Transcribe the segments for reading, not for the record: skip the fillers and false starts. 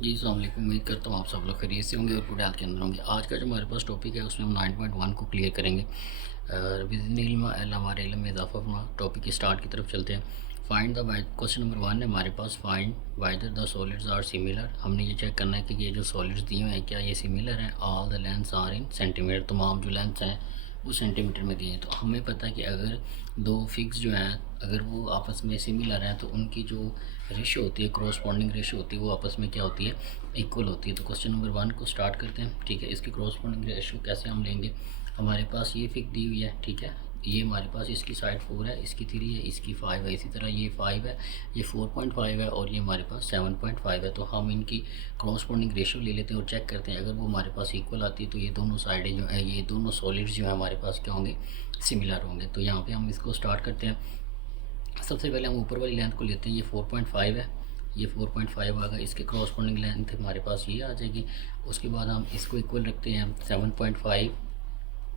जी अस्सलाम वालेकुम। उम्मीद करता हूँ आप सब लोग खैरियत से होंगे और गुड हेल्थ के अंदर होंगे। आज का जो हमारे पास टॉपिक है उसमें हम 9.1 को क्लियर करेंगे। हमारे इल्म में इजाफा फरमा। टॉपिक के स्टार्ट की तरफ चलते हैं। फाइंड द क्वेश्चन नंबर 1 है हमारे पास, find whether the solids are similar. हमने ये चेक करना है कि ये जो सॉलिड्स दिए हुए हैं क्या ये सिमिलर हैं। All the lengths are in centimetre, तमाम जो लेंथ्स हैं वो सेंटीमीटर में दिए हैं। तो हमें पता है कि अगर दो फिक्स जो हैं अगर वो आपस में सिमिलर हैं तो उनकी जो रेशो होती है, क्रॉसपॉन्डिंग रेशो होती है, वो आपस में क्या होती है, इक्वल होती है। तो क्वेश्चन नंबर 1 को स्टार्ट करते हैं। ठीक है, इसकी क्रॉसपॉन्डिंग रेशो कैसे हम लेंगे। हमारे पास ये फिक्स दी हुई है, ठीक है, ये हमारे पास इसकी साइड 4 है, इसकी 3 है, इसकी 5 है, इसी तरह ये 5 है, ये 4.5 है और ये हमारे पास 7.5 है। तो हम इनकी क्रॉसपॉन्डिंग रेशो ले लेते हैं और चेक करते हैं। अगर वो हमारे पास इक्वल आती है तो ये दोनों साइडें जो है, ये दोनों सॉलिड्स जो है हमारे पास क्या होंगे, सिमिलर होंगे। तो यहाँ पे हम इसको स्टार्ट करते हैं। सबसे पहले हम ऊपर वाली लेंथ को लेते हैं, ये 4.5 है, ये 4.5 आ गया। इसके क्रॉसपॉन्डिंग लेंथ हमारे पास ये आ जाएगी। उसके बाद हम इसको इक्वल रखते हैं 7.5,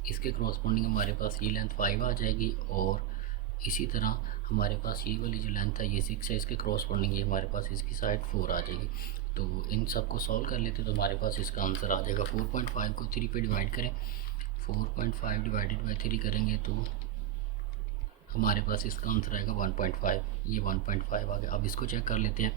इसके क्रॉसपॉन्डिंग हमारे पास ये लेंथ 5 आ जाएगी। और इसी तरह हमारे पास ये वाली जो लेंथ है ये 6 है, इसके क्रॉसपॉन्डिंग ये हमारे पास इसकी साइड 4 आ जाएगी। तो इन सब को सॉल्व कर लेते तो हमारे पास इसका आंसर आ जाएगा। 4.5 को 3 पे डिवाइड करें, 4.5 डिवाइडेड बाई 3 करेंगे तो हमारे पास इसका आंसर आएगा 1.5। ये 1.5 आ गया। अब इसको चेक कर लेते हैं।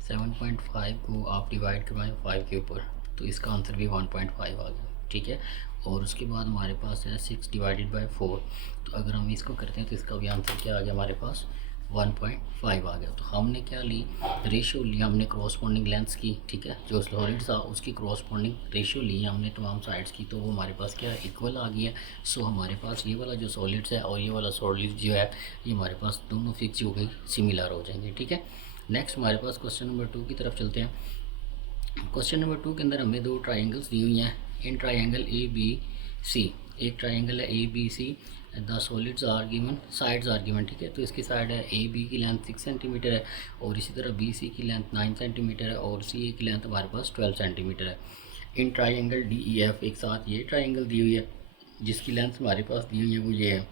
7.5 को आप डिवाइड करवाएं 5 के ऊपर तो इसका आंसर भी 1.5 आ गया। ठीक है, और उसके बाद हमारे पास है 6 डिवाइडेड बाई 4। तो अगर हम इसको करते हैं तो इसका भी आंसर क्या आ गया, हमारे पास 1.5 आ गया। तो हमने क्या ली, रेशियो लिया हमने क्रॉसपॉन्डिंग लेंथ्स की। ठीक है, जो सॉलिड था उसकी क्रॉसपॉन्डिंग रेशियो ली हमने तमाम साइड्स की, तो वो हमारे पास क्या है, इक्वल आ गया। सो हमारे पास ये वाला जो सॉलिड्स है और ये वाला सॉलिड जो है ये हमारे पास दोनों फिक्स हो गई, सिमिलर हो जाएंगे। ठीक है, नेक्स्ट हमारे पास क्वेश्चन नंबर 2 की तरफ चलते हैं। क्वेश्चन नंबर 2 के अंदर हमें दो ट्राइंगल्स दी हुई हैं। इन ट्राइंगल ए बी सी, एक ट्राइंगल है A B C, the solids are given, sides are given. ठीक है, तो इसकी साइड है ए बी की लेंथ 6 सेंटीमीटर है और इसी तरह बी सी की लेंथ 9 सेंटीमीटर है और सी ए की लेंथ हमारे पास 12 सेंटीमीटर है। In triangle D E F, एक साथ ये ट्राइंगल दी हुई है जिसकी लेंथ हमारे पास दी हुई है वो ये है।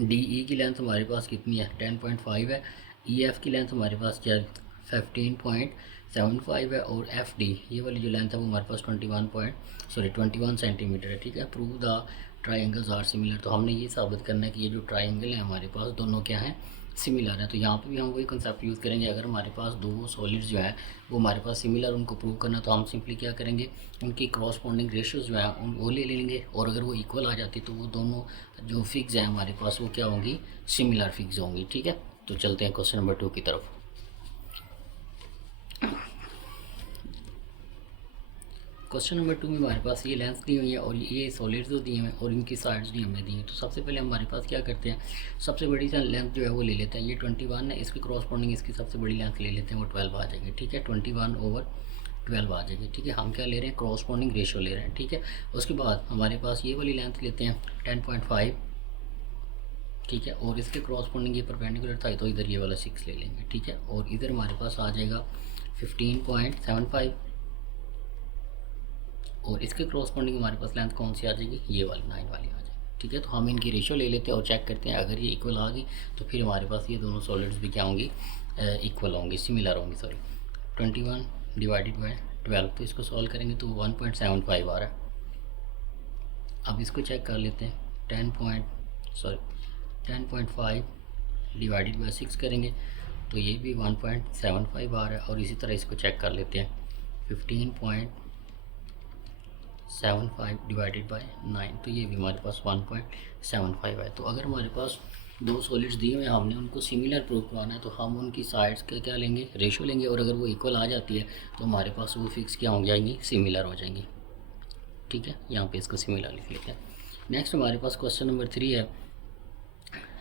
डी ई की लेंथ हमारे पास कितनी है, 10.5 है। ई एफ़ की लेंथ हमारे पास क्या है, 15.75 है। और एफ डी ये वाली जो लेंथ है वो हमारे पास 21 सेंटीमीटर है। ठीक है, prove the triangles are similar. तो हमने ये साबित करना है कि ये जो ट्राइंगल है हमारे पास दोनों क्या हैं, सिमिलर है। तो यहाँ पे भी हम वही कंसेप्ट यूज़ करेंगे। अगर हमारे पास दो सॉलिड्स जो है वो हमारे पास सिमिलर, उनको प्रूव करना तो हम सिंपली क्या करेंगे, उनकी क्रॉसपॉन्डिंग रेशियोज जो है उन वो ले लेंगे और अगर वो इक्वल आ जाती तो वो दोनों जो फिक्स हैं हमारे पास वो क्या होंगी, सिमिलर फिक्स होंगी। ठीक है, तो चलते हैं क्वेश्चन नंबर 2 की तरफ। क्वेश्चन नंबर 2 में हमारे पास ये लेंथ दी हुई है और ये सॉलिड्स जो दिए हुए हैं और इनकी साइड्स भी हमें दी हैं। तो सबसे पहले हमारे पास क्या करते हैं, सबसे बड़ी सा लेंथ जो है वो ले लेते हैं। ये 21 है, इसकी क्रॉसपॉन्डिंग इसकी सबसे बड़ी लेंथ ले लेते हैं, वो 12 आ जाएगी। ठीक है, 21/12 आ जाएगी। ठीक है, हम क्या ले रहे हैं, क्रॉसपॉन्डिंग रेशियो ले रहे हैं। ठीक है, उसके बाद हमारे पास ये वाली लेंथ लेते हैं 10.5। ठीक है, और इसके क्रॉसपॉन्डिंग ये परपेंडिकुलर था तो इधर ये वाला 6 ले लेंगे। ठीक है, और इधर हमारे पास आ जाएगा 15.75 और इसके क्रॉसपॉन्डिंग हमारे पास लेंथ कौन सी आ जाएगी, ये वाली 9 वाली आ जाएगी। ठीक है, तो हम इनकी रेशियो ले लेते हैं और चेक करते हैं। अगर ये इक्वल आ गई तो फिर हमारे पास ये दोनों सॉलिड्स भी क्या होंगी, इक्वल होंगी, सिमिलर होंगी। सॉरी, 21 डिवाइडेड बाई 12, तो इसको सॉल्व करेंगे तो 1.75 आ रहा है। अब इसको चेक कर लेते हैं। 10.5 डिवाइडेड बाई 6 करेंगे तो ये भी 1.75 आ रहा है। और इसी तरह इसको चेक कर लेते हैं, 15.75 डिवाइडेड बाई 9, तो ये भी हमारे पास 1.75 है। तो अगर हमारे पास दो सॉलिड्स दिए हुए हैं, हमने उनको सिमिलर प्रूव करवाना है तो हम उनकी साइड्स का क्या लेंगे, रेशो लेंगे। और अगर वो इक्वल आ जाती है तो हमारे पास वो फिक्स क्या हो जाएंगी, सिमिलर हो जाएंगी। ठीक है, यहाँ पे इसको सिमिलर लिख लेते हैं। नेक्स्ट हमारे पास क्वेश्चन नंबर 3 है।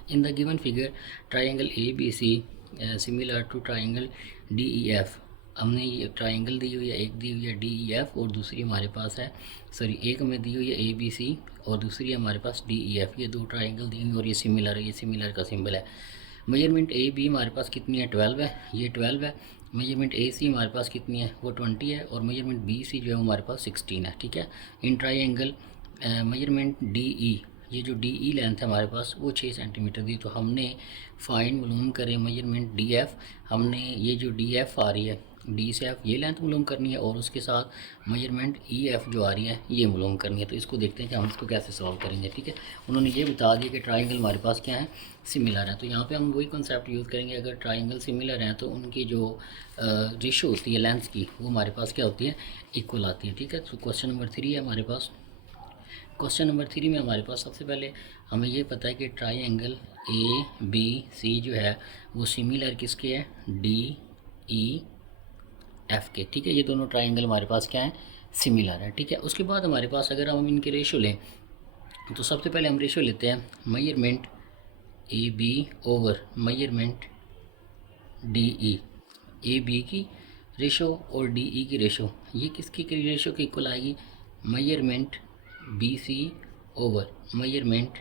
In the given figure triangle A B C similar to triangle D E F. हमने ये ट्राइंगल दी हुई है, एक दी हुई है डी ई एफ और दूसरी हमारे पास है, सॉरी, एक हमें दी हुई है ए बी सी और दूसरी हमारे पास डी ई एफ। ये दो ट्राइंगल दी हुई और ये सिमिलर है, ये सिमिलर का सिंबल है। मेजरमेंट ए बी हमारे पास कितनी है, 12 है, ये 12 है। मेजरमेंट ए सी हमारे पास कितनी है, वो 20 है। और मेजरमेंट बी सी जो है हमारे पास 16 है। ठीक है, इन ट्राइंगल मेजरमेंट डी ई, ये जो डी ई लेंथ है हमारे पास वो 6 सेंटीमीटर दी। तो हमने फाइंड मालूम करें मेजरमेंट डी एफ़। हमने ये जो डी एफ़ आ रही है डी से एफ ये लेंथ मालूम करनी है और उसके साथ मेजरमेंट ई एफ जो आ रही है ये मालूम करनी है। तो इसको देखते हैं कि हम इसको कैसे सॉल्व करेंगे। ठीक है, उन्होंने ये बता दिया कि ट्राइंगल हमारे पास क्या है, सिमिलर है। तो यहाँ पे हम वही कॉन्सेप्ट यूज़ करेंगे, अगर ट्राइंगल सिमिलर हैं तो उनकी जो रेशो होती है लेंथ की वो हमारे पास क्या होती है, इक्वल आती है। ठीक है, तो क्वेश्चन नंबर 3 है हमारे पास। क्वेश्चन नंबर 3 में हमारे पास सबसे पहले हमें ये पता है कि ट्राइंगल ए बी सी जो है वो सिमिलर किसके है, डी ई एफ के। ठीक है, ये दोनों ट्राइंगल हमारे पास क्या है, सिमिलर है। ठीक है, उसके बाद हमारे पास अगर हम इनके रेशो लें तो सबसे पहले हम रेशो लेते हैं measurement A B over measurement D E. A B की रेशो और डी ई की रेशो ये किसकी रेशो के इक्वल आएगी, measurement B C over measurement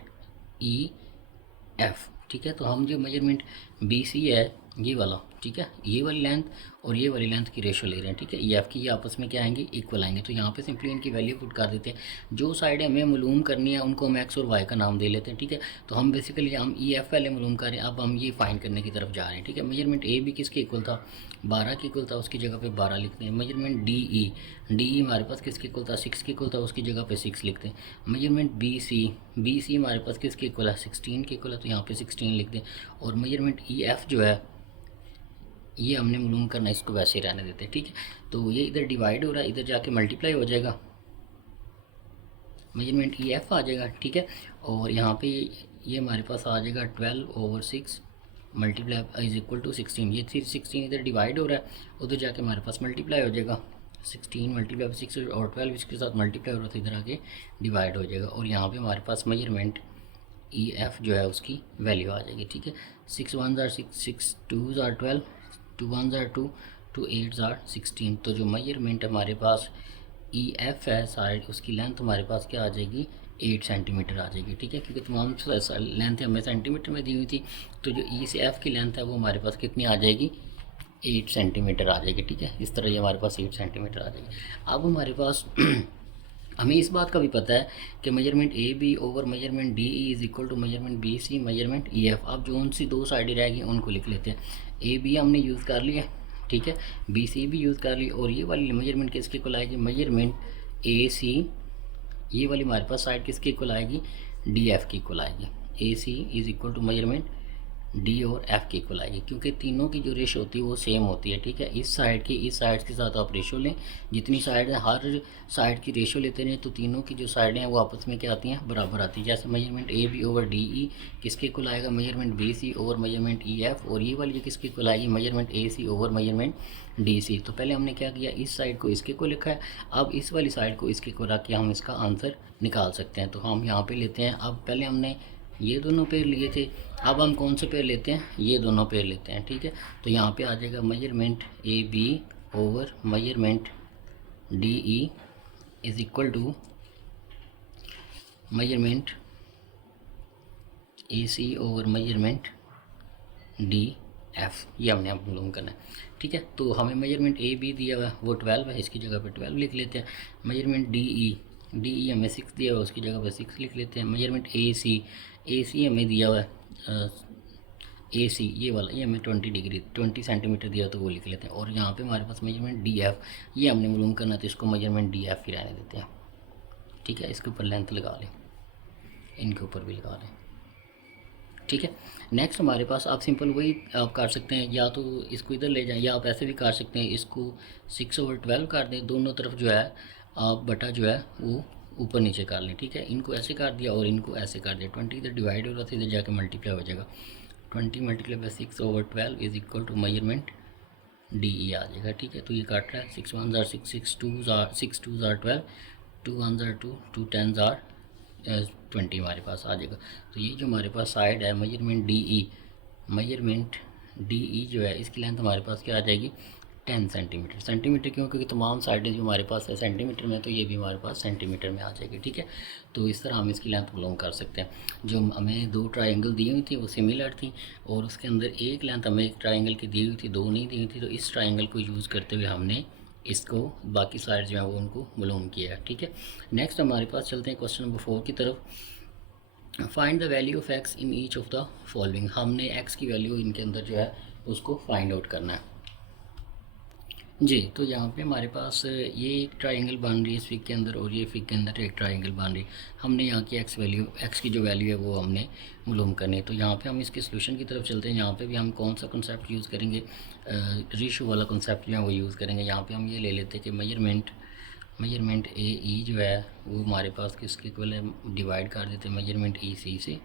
E F. ठीक है, तो हम जो मेजरमेंट बी सी है ये वाला, ठीक है, ये वाली लेंथ और ये वाली लेंथ की रेशो ले रहे हैं। ठीक है, ई एफ की ये आपस में क्या आएंगे, इक्वल आएंगे। तो यहाँ पे सिंपली इनकी वैल्यू पुट कर देते हैं। जो साइड हमें मालूम करनी है उनको हम एक्स और वाई का नाम दे लेते हैं। ठीक है, तो हम बेसिकली हम ई एफ पहले मालूम कर रहे हैं, अब हम ये फाइंड करने की तरफ जा रहे हैं। ठीक है, मेजरमेंट ए भी किसके इक्वल था, 12 के इक्वल था, उसकी जगह पे 12 लिखते हैं। मेजरमेंट डी ई हमारे पास किसके इक्वल था, 6 के इक्वल था, उसकी जगह पे 6 लिखते हैं। मेजरमेंट बी सी हमारे पास किसके इक्वल है, 16 के इक्वल है, तो यहाँ पे 16 लिख दें। और मेजरमेंट ई एफ जो है ये हमने मालूम करना, इसको वैसे ही रहने देते हैं। ठीक है, तो ये इधर डिवाइड हो रहा है, इधर जाके मल्टीप्लाई हो जाएगा, मेजरमेंट ई एफ आ जाएगा। ठीक है, और यहाँ पे ये हमारे पास आ जाएगा 12/6 मल्टीप्लाई इज इक्वल टू 16। ये 16 इधर डिवाइड हो रहा है, उधर जाके हमारे पास मल्टीप्लाई हो जाएगा। 16 मल्टीप्लाई 6 और 12 इसके साथ मल्टीप्लाई हो रहा था, इधर आके डिवाइड हो जाएगा। और यहाँ पे हमारे पास मेजरमेंट ई एफ जो है उसकी वैल्यू आ जाएगी। ठीक है, 6 1s are 6, 6 2s are 12, 2 1s are 2, 2 8s are 16। तो जो मेजरमेंट हमारे पास ई एफ है साइड, उसकी लेंथ हमारे पास क्या आ जाएगी, 8 सेंटीमीटर आ जाएगी। ठीक है, क्योंकि तमाम लेंथ हमें सेंटीमीटर में दी हुई थी, तो जो ई से एफ की लेंथ है वो हमारे पास कितनी आ जाएगी, 8 सेंटीमीटर आ जाएगी। ठीक है, इस तरह ये हमारे पास 8 सेंटीमीटर आ जाएगी। अब हमारे पास हमें इस बात का भी पता है कि measurement A B over measurement D E is equal to measurement B C measurement E F. अब जो उनसी दो साइडें रहेगी उनको लिख लेते हैं। ए बी हमने यूज़ कर लिया, ठीक है, बी सी भी यूज़ कर ली, और ये वाली मेजरमेंट किसके इक्वल आएगी, मेजरमेंट ए सी, ये वाली हमारे पास साइड किसके इक्वल आएगी, डी एफ की इक्वल आएगी। A C is equal to measurement D और एफ की इक्वल आएगी, क्योंकि तीनों की जो रेशो होती है वो सेम होती है। ठीक है, इस साइड के साथ आप रेशो लें, जितनी साइड है हर साइड की रेशो लेते रहें, तो तीनों की जो साइडें हैं वो आपस में क्या आती हैं, बराबर आती है। जैसे measurement A B over D E किसके इक्वल आएगा, measurement B C over measurement E F, और ये वाली किसके इक्वल आएगी, measurement A C over measurement D C. तो पहले हमने क्या किया, इस साइड को इसके को लिखा है, अब इस वाली साइड को इसके को रख के हम इसका आंसर निकाल सकते हैं। तो हम यहाँ पे लेते हैं, अब पहले हमने ये दोनों पेयर लिए थे, अब हम कौन से पेयर लेते हैं, ये दोनों पेयर लेते हैं। ठीक है, तो यहाँ पे आ जाएगा measurement A B over measurement D E is equal to measurement A C over measurement D F, ये हमने अब मालूम करना है। ठीक है, तो हमें मेजरमेंट ए बी दिया हुआ है वो 12 है, इसकी जगह पे 12 लिख लेते हैं। मेजरमेंट डी ई हमें 6 दिया हुआ है, उसकी जगह पे 6 लिख लेते हैं। मेजरमेंट ए सी हमें दिया हुआ है, ए सी ये वाला ये हमें 20 सेंटीमीटर दिया, तो वो लिख लेते हैं। और यहाँ पे हमारे पास मेजरमेंट डी एफ ये हमने मालूम करना है, तो इसको मेजरमेंट डी एफ ही रहने देते हैं। ठीक है, इसके ऊपर लेंथ लगा लें, इनके ऊपर भी लगा लें। ठीक है, नेक्स्ट हमारे पास आप सिंपल वही आप कर सकते हैं, या तो इसको इधर ले जाएं या आप ऐसे भी कर सकते हैं, इसको 6/12 कर दें, दोनों तरफ जो है आप बटा जो है वो ऊपर नीचे कर लें। ठीक है, इनको ऐसे कर दिया और इनको ऐसे कर दिया, 20 इधर डिवाइड हो रहा था, इधर जाके मल्टीप्लाई हो जाएगा, 20 multiply by 6/12 is equal to measurement D E आ जाएगा। ठीक है, तो ये काट रहा है, 6 1s are 6, 6 2s are 12, 2 1s are 2, 2 10s are 20 हमारे पास आ जाएगा। तो ये जो हमारे पास साइड है मेजरमेंट डी ई जो है इसकी लेंथ हमारे पास क्या आ जाएगी, 10 सेंटीमीटर क्यों, क्योंकि तमाम साइडें जो हमारे पास है सेंटीमीटर में, तो ये भी हमारे पास सेंटीमीटर में आ जाएगी। ठीक है, तो इस तरह हम इसकी लेंथ मालूम कर सकते हैं। जो हमें दो ट्राइंगल दी हुई थी वो सिमिलर थी, और उसके अंदर एक लेंथ हमें एक ट्राइंगल की दी हुई थी, दो नहीं दी हुई थी, तो इस ट्राइंगल को यूज़ करते हुए हमने इसको बाकी साइड जो है वो उनको मालूम किया है। ठीक है, नेक्स्ट हमारे पास चलते हैं क्वेश्चन नंबर 4 की तरफ। Find the value of x in each of the following. हमने एक्स की वैल्यू इनके अंदर जो है उसको फाइंड आउट करना है। जी, तो यहाँ पे हमारे पास ये एक ट्रायंगल बन रही है इस फिग के अंदर, और ये फिग के अंदर एक ट्रायंगल बन रही है। हमने यहाँ की एक्स की जो वैल्यू है वो हमने मालूम करनी है। तो यहाँ पे हम इसके सोल्यूशन की तरफ चलते हैं। यहाँ पे भी हम कौन सा कॉन्सेप्ट यूज़ करेंगे, रेशो वाला कॉन्सेप्ट जो है वो यूज़ करेंगे। यहाँ पे हम ये ले लेते हैं कि मेजरमेंट ए ई जो है वो हमारे पास किसके इक्वल है, डिवाइड कर देते हैं मेजरमेंट ई सी से।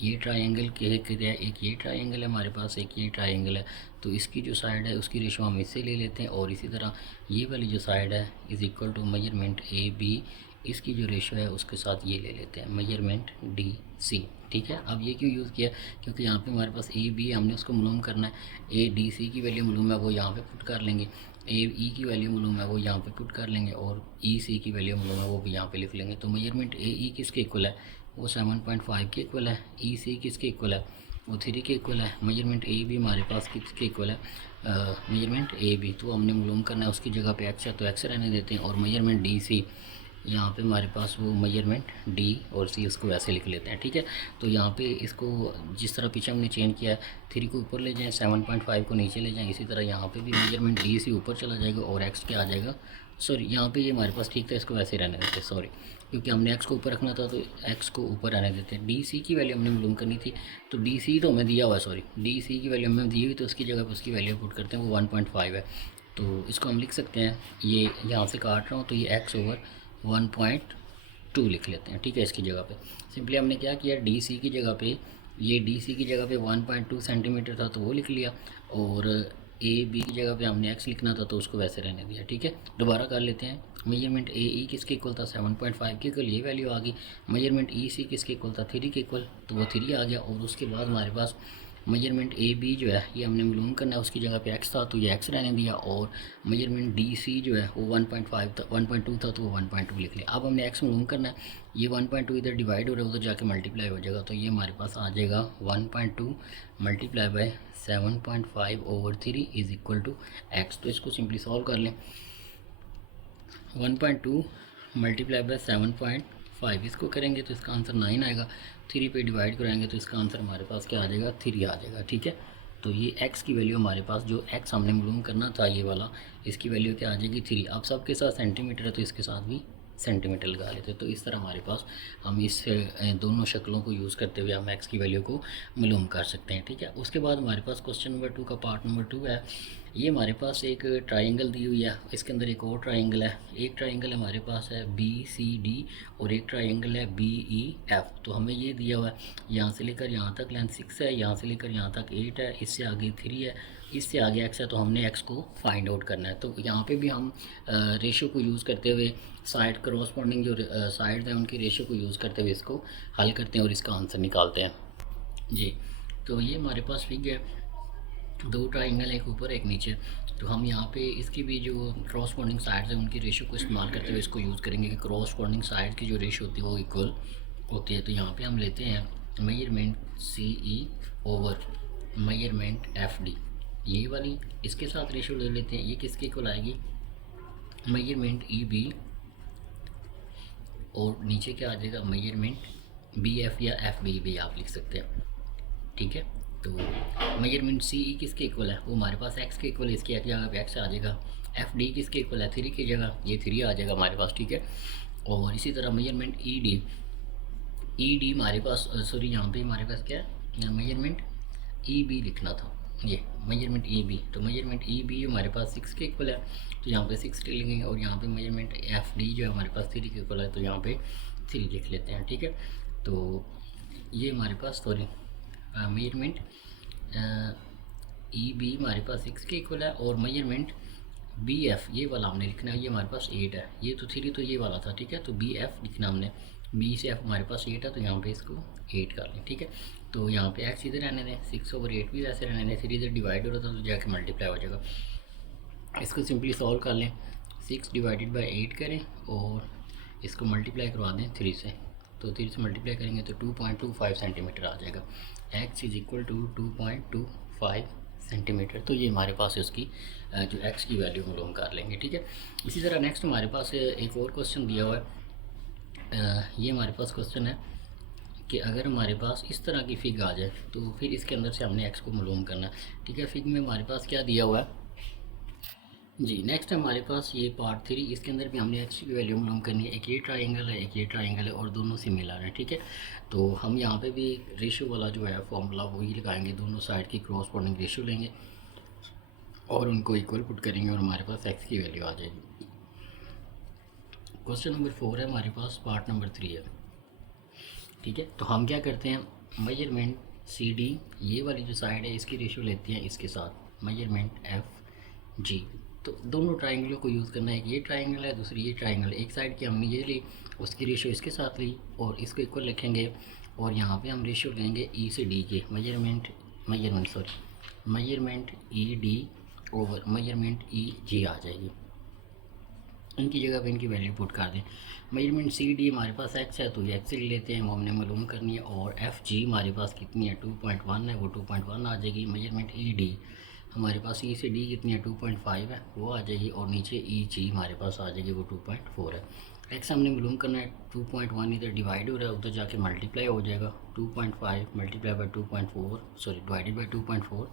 ये ट्रायंगल के है, एक ये ट्रायंगल है हमारे पास, एक ये ट्रायंगल है। तो इसकी जो साइड है उसकी रेशो हम इससे ले लेते हैं, और इसी तरह ये वाली जो साइड है is equal to measurement A B, इसकी जो रेशो है उसके साथ ये ले लेते हैं मेजरमेंट डी सी। ठीक है, अब ये क्यों यूज़ किया, क्योंकि यहाँ पे हमारे पास ए बी हमने उसको मालूम करना है। ए डी सी की वैल्यू मालूम है वो यहाँ पे पुट कर लेंगे, ए ई की वैल्यू मालूम है वो यहाँ पे पुट कर लेंगे, और ई सी की वैल्यू मालूम है वो भी यहाँ पे लिख लेंगे। तो मेजरमेंट ए ई किसके इक्वल है, वो 7.5 के इक्वल है। ई सी किसके इक्वल है, वो 3 के इक्वल है। मेजरमेंट ए भी हमारे पास किसके इक्वल है, मेजरमेंट ए बी तो हमने मालूम करना है, उसकी जगह पे एक्स है तो एक्स रहने देते हैं। और मेजरमेंट डी सी यहाँ पे हमारे पास वो मेजरमेंट डी और सी उसको वैसे लिख लेते हैं। ठीक है, तो यहाँ पे इसको जिस तरह पीछे हमने चेंज किया है, 3 को ऊपर ले जाएं, 7.5 को नीचे ले जाएं, इसी तरह यहाँ पे भी मेजरमेंट डी सी ऊपर चला जाएगा और एक्स क्या आ जाएगा, सॉरी यहाँ पे ये हमारे पास ठीक था, इसको वैसे रहने देते, सॉरी क्योंकि हमने एक्स को ऊपर रखना था तो एक्स को ऊपर रहने देते हैं। डी सी की वैल्यू हमने मालूम करनी थी, तो डी सी तो हमें दिया हुआ है, सॉरी डी सी की वैल्यू हमें दी हुई, तो उसकी जगह पर उसकी वैल्यू पुट करते हैं, वो 1.5 है। तो इसको हम लिख सकते हैं, ये यहाँ से काट रहा हूँ तो ये एक्स ओवर 1.2 लिख लेते हैं। ठीक है, इसकी जगह पे सिंपली हमने क्या किया, डी सी की जगह पे, ये डी सी की जगह पे 1.2 सेंटीमीटर था तो वो लिख लिया, और ए बी की जगह पे हमने एक्स लिखना था तो उसको वैसे रहने दिया। ठीक है, दोबारा कर लेते हैं। मेजरमेंट ए ई किसके इक्वल था, 7.5 के इक्वल, ये वैल्यू आ गई। मेजरमेंट ई सी किसके इक्वल था, 3 के इक्वल, तो वो 3 आ गया। और उसके बाद हमारे पास मेजरमेंट ए बी जो है ये हमने मालूम करना है, उसकी जगह पे एक्स था तो ये एक्स रहने दिया, और मेजरमेंट डी सी जो है वो 1.5 था, 1.2 था तो वो 1.2 लिख लिया। अब हमने एक्स मालूम करना है, ये 1.2 इधर डिवाइड हो रहा है उधर जाके मल्टीप्लाई हो जाएगा, तो ये हमारे पास आ जाएगा 1.2 multiply by 7.5 over 3 is equal to X. तो इसको सिंपली सॉल्व कर लें, 1.2 मल्टीप्लाई बाय 7.5 इसको करेंगे तो इसका आंसर 9 आएगा। 3 पे डिवाइड कराएंगे तो इसका आंसर हमारे पास क्या आ जाएगा, 3 आ जाएगा। ठीक है, तो ये x की वैल्यू हमारे पास, जो x हमने मालूम करना था ये वाला, इसकी वैल्यू क्या आ जाएगी, 3। अब सबके साथ सेंटीमीटर है तो इसके साथ भी सेंटीमीटर लगा लेते हैं। तो इस तरह हमारे पास हम इस दोनों शक्लों को यूज़ करते हुए हम एक्स की वैल्यू को मालूम कर सकते हैं। ठीक है, उसके बाद हमारे पास क्वेश्चन नंबर 2 का पार्ट नंबर 2 है। ये हमारे पास एक ट्राइंगल दी हुई है, इसके अंदर एक और ट्राइंगल है। एक ट्राइंगल हमारे पास है बी सी डी और एक ट्राइंगल है बी ई एफ। तो हमें ये दिया हुआ है, यहाँ से लेकर यहाँ तक लेंथ 6 है, यहाँ से लेकर यहाँ तक 8 है, इससे आगे 3 है, इससे आगे एक्स है, तो हमने एक्स को फाइंड आउट करना है। तो यहाँ पे भी हम रेशो को यूज़ करते हुए साइड करॉस्पॉन्डिंग जो साइड है उनकी रेशो को यूज़ करते हुए इसको हल करते हैं और इसका आंसर निकालते हैं। जी, तो ये हमारे पास फिग है, 2 ट्राइंगल, एक ऊपर एक नीचे। तो हम यहाँ पे इसकी भी जो क्रॉसपॉन्डिंग साइड्स हैं उनकी रेशो को इस्तेमाल करते हुए इसको यूज़ करेंगे कि क्रॉसपॉन्डिंग साइड की जो रेशो होती है वो इक्वल होती है। तो यहाँ पे हम लेते हैं measurement C E over measurement F D, ये वाली इसके साथ रेशो ले लेते हैं। ये किसके इक्वल आएगी, मेजरमेंट ई बी, और नीचे क्या आ जाएगा, मेजरमेंट बी एफ या एफ बी भी आप लिख सकते हैं। ठीक है, तो मेजरमेंट सी ई किसके इक्वल है, वो हमारे पास एक्स के इक्वल है, इसकी जगह पे एक्स आ जाएगा। एफ डी किसके इक्वल है, 3 की जगह ये 3 आ जाएगा हमारे पास। ठीक है, और इसी तरह मेजरमेंट ई डी हमारे पास, सॉरी यहाँ पे हमारे पास क्या है, मेजरमेंट ई बी लिखना था, ये मेजरमेंट ई बी। तो मेजरमेंट ई बी हमारे पास 6 के इक्वल है, तो यहाँ पे 6 लिखेंगे, और यहाँ पे मेजरमेंट एफ डी जो है हमारे पास 3 के इक्वल है, तो यहाँ पे 3 लिख लेते हैं। ठीक है, तो ये हमारे पास, सॉरी मेजरमेंट ई बी हमारे पास 6 के इक्वल है, और मेजरमेंट बी एफ ये वाला हमने लिखना है, ये हमारे पास 8 है, ये तो 3 तो ये वाला था। ठीक है, तो बी एफ लिखना हमने, बी से एफ हमारे पास 8 है, तो यहाँ पे इसको 8 कर लें। ठीक है, तो यहाँ पे एक्स इधर रहने दें, 6 ओवर 8 भी वैसे रहने दें, 3 इधर डिवाइड हो रहा था तो जाके मल्टीप्लाई हो जाएगा। इसको सिंपली सॉल्व कर लें, 6 डिवाइडेड बाई 8 करें और इसको मल्टीप्लाई करवा दें 3 से, तो 3 से मल्टीप्लाई करेंगे तो 2.25 सेंटीमीटर आ जाएगा। X is equal to 2.25 centimetre. तो ये हमारे पास है उसकी जो एक्स की वैल्यू मालूम कर लेंगे। ठीक है, इसी तरह नेक्स्ट हमारे पास एक और क्वेश्चन दिया हुआ है। ये हमारे पास क्वेश्चन है कि अगर हमारे पास इस तरह की फिग आ जाए तो फिर इसके अंदर से हमने एक्स को मालूम करना है। ठीक है, फिग में हमारे पास क्या दिया हुआ है, जी नेक्स्ट है हमारे पास ये पार्ट 3। इसके अंदर भी हमने एक्स की वैल्यू मालूम करनी है। एक ये ट्राइंगल है, एक ये ट्राइंगल है और दोनों सिमिलर हैं, ठीक है। तो हम यहाँ पे भी रेशियो वाला जो है फॉर्मूला वही लगाएंगे, दोनों साइड की क्रॉसपोंडिंग रेशियो लेंगे और उनको इक्वल पुट करेंगे और हमारे पास एक्स की वैल्यू आ जाएगी। क्वेश्चन नंबर 4 है हमारे पास, पार्ट नंबर 3 है, ठीक है। तो हम क्या करते हैं, मेजरमेंट सी डी, ये वाली जो साइड है इसकी रेशियो लेते हैं इसके साथ मेजरमेंट एफ जी। तो दोनों ट्राइंगलों को यूज़ करना है। एक ये ट्राइंगल है, दूसरी ये ट्राइंगल। एक साइड की हमने ये ली, उसकी रेशियो इसके साथ ली और इसको इक्वल लिखेंगे और यहाँ पे हम रेशियो लेंगे ई से डी के, measurement E D over measurement E G आ जाएगी। इनकी जगह पे इनकी वैल्यू पुट कर दें। मेजरमेंट सी डी हमारे पास एक्स है तो ये एक्स ले लेते हैं, वो हमने मालूम करनी है। और एफ जी हमारे पास कितनी है, 2.1 है, वो 2.1 आ जाएगी। मेजरमेंट ई डी हमारे पास ई से डी कितनी है, 2.5 है, वो आ जाएगी। और नीचे ई जी हमारे पास आ जाएगी, वो 2.4 है। एक्स हमने मालूम करना है, 2.1 इधर डिवाइड हो रहा है, उधर जाके मल्टीप्लाई हो जाएगा। 2.5 multiply by 2.4, sorry divided by 2.4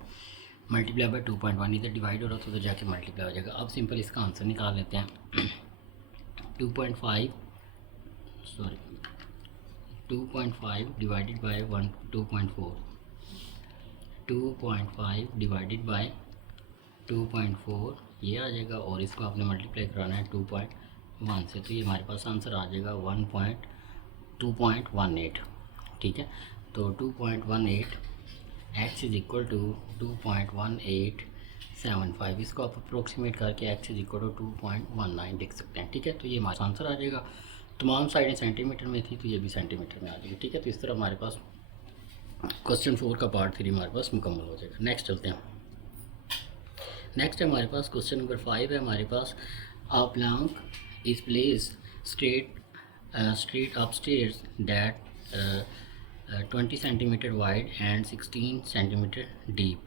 multiply by 2.1, इधर डिवाइड हो रहा है तो उधर जाके मल्टीप्लाई हो जाएगा। अब सिंपल इसका आंसर निकाल लेते हैं। 2.5 sorry 2.5 divided by 2.4, 2.5 divided by 2.4 ये आ जाएगा और इसको आपने मल्टीप्लाई कराना है 2.1 से, तो ये हमारे पास आंसर आ जाएगा 2.18, ठीक है। तो 2.18 एक्स इज इक्वल टू 2.1875, इसको आप अप्रोक्सीमेट करके एक्स इज इक्वल टू 2.19 लिख सकते हैं, ठीक है। तो ये हमारा आंसर आ जाएगा। तमाम साइडें सेंटीमीटर में थी तो ये भी सेंटीमीटर में आ जाएगी, ठीक है। तो इस तरह हमारे पास क्वेश्चन 4 का पार्ट 3 हमारे पास मुकम्मल हो जाएगा। नेक्स्ट चलते हैं। नेक्स्ट है हमारे पास क्वेश्चन नंबर 5 है हमारे पास, a plank is place straight upstairs that 20 centimetre wide and 16 centimetre deep.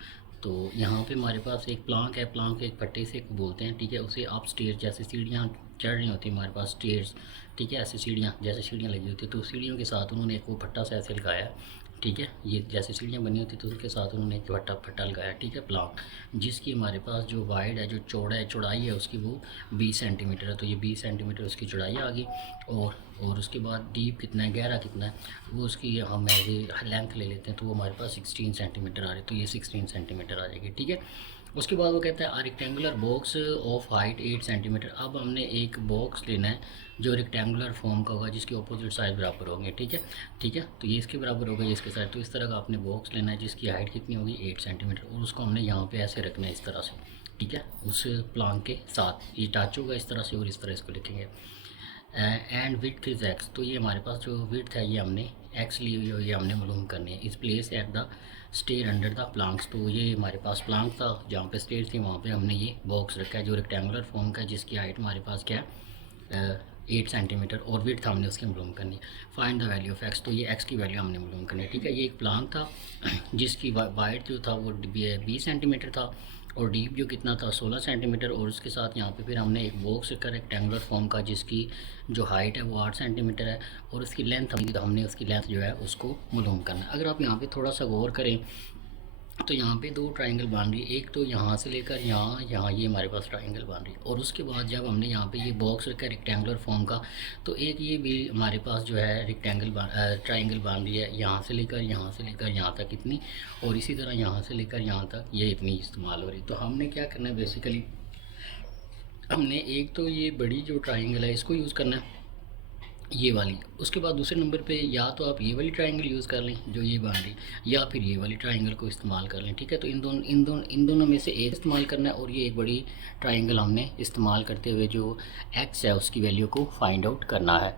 तो यहाँ पे हमारे पास एक प्लांक है, प्लांक एक पट्टे से बोलते हैं, ठीक है। उसे अप स्टेयर्स, जैसे सीढ़ियाँ चढ़ रही होती है हमारे पास स्टेयर्स, ठीक है, ऐसे सीढ़ियाँ, जैसे सीढ़ियाँ लगी होती है तो सीढ़ियों के साथ उन्होंने एक वो पट्टा सा ऐसे लगाया है, ठीक है। ये जैसे सीढ़ियाँ बनी होती तो उसके साथ उन्होंने एक पट्टा लगाया, ठीक है, प्लांक, जिसकी हमारे पास जो वाइड है, जो चौड़ा है, चौड़ाई है उसकी वो 20 सेंटीमीटर है। तो ये 20 सेंटीमीटर उसकी चौड़ाई आ गई। और उसके बाद डीप कितना है, गहरा कितना है, वो उसकी हम लेंथ ले लेते हैं तो वो हमारे पास 16 सेंटीमीटर आ रही है, तो ये 16 सेंटीमीटर आ जाएगी, ठीक है। उसके बाद वो कहता है a rectangular box of height 8 centimetre. अब हमने एक बॉक्स लेना है जो रेक्टेंगुलर फॉर्म का होगा, जिसकी अपोजिट साइड बराबर होंगे, ठीक है, ठीक है। तो ये इसके बराबर होगा, इसके साइड। तो इस तरह का आपने बॉक्स लेना है जिसकी हाइट कितनी होगी, 8 सेंटीमीटर, और उसको हमने यहाँ पे ऐसे रखना है इस तरह से, ठीक है, उस प्लांक के साथ ये टच होगा इस तरह से, और इस तरह इसको लिखेंगे। And width is x. तो ये हमारे पास जो विड्थ है ये हमने एक्स ली हुई है, ये हमने मालूम करनी है। इस place at the stair under the planks. तो ये हमारे पास प्लांक था, जहाँ पे स्टेयर थी वहाँ पे हमने ये बॉक्स रखा है जो रेक्टेंगुलर फॉर्म का है, जिसकी हाइट हमारे पास क्या है, 8 सेंटीमीटर, और विड्थ हमने उसकी मालूम करनी है। Find the value of x. तो ये एक्स की वैल्यू हमने मालूम करनी है, ठीक है। ये एक प्लांक था जिसकी वाइड जो था वो 20 सेंटीमीटर था और डीप जो कितना था 16 सेंटीमीटर, और उसके साथ यहाँ पे फिर हमने एक बॉक्स रखा रेक्टेंगुलर फॉर्म का जिसकी जो हाइट है वो 8 सेंटीमीटर है, और उसकी लेंथ हमने उसकी लेंथ जो है उसको मालूम करना है। अगर आप यहाँ पे थोड़ा सा गौर करें तो यहाँ पे दो ट्राइंगल बन रही है, एक तो यहाँ से लेकर यहाँ ये हमारे पास ट्राइंगल बन रही है, और उसके बाद जब हमने यहाँ पे ये बॉक्स रखा है रेक्टेंगुलर फॉर्म का, तो एक ये भी हमारे पास जो है ट्राइंगल बन रही है, यहाँ से लेकर यहाँ तक इतनी, और इसी तरह यहाँ से लेकर यहाँ तक ये इतनी इस्तेमाल हो रही। तो हमने क्या करना है, बेसिकली हमने एक तो ये बड़ी जो ट्राइंगल है इसको यूज़ करना है, ये वाली। उसके बाद दूसरे नंबर पे या तो आप ये वाली ट्राइंगल यूज़ कर लें जो ये बन रही, या फिर ये वाली ट्राइंगल को इस्तेमाल कर लें, ठीक है। तो इन दोनों में से एक इस्तेमाल करना है, और ये एक बड़ी ट्राइंगल हमने इस्तेमाल करते हुए जो एक्स है उसकी वैल्यू को फाइंड आउट करना है।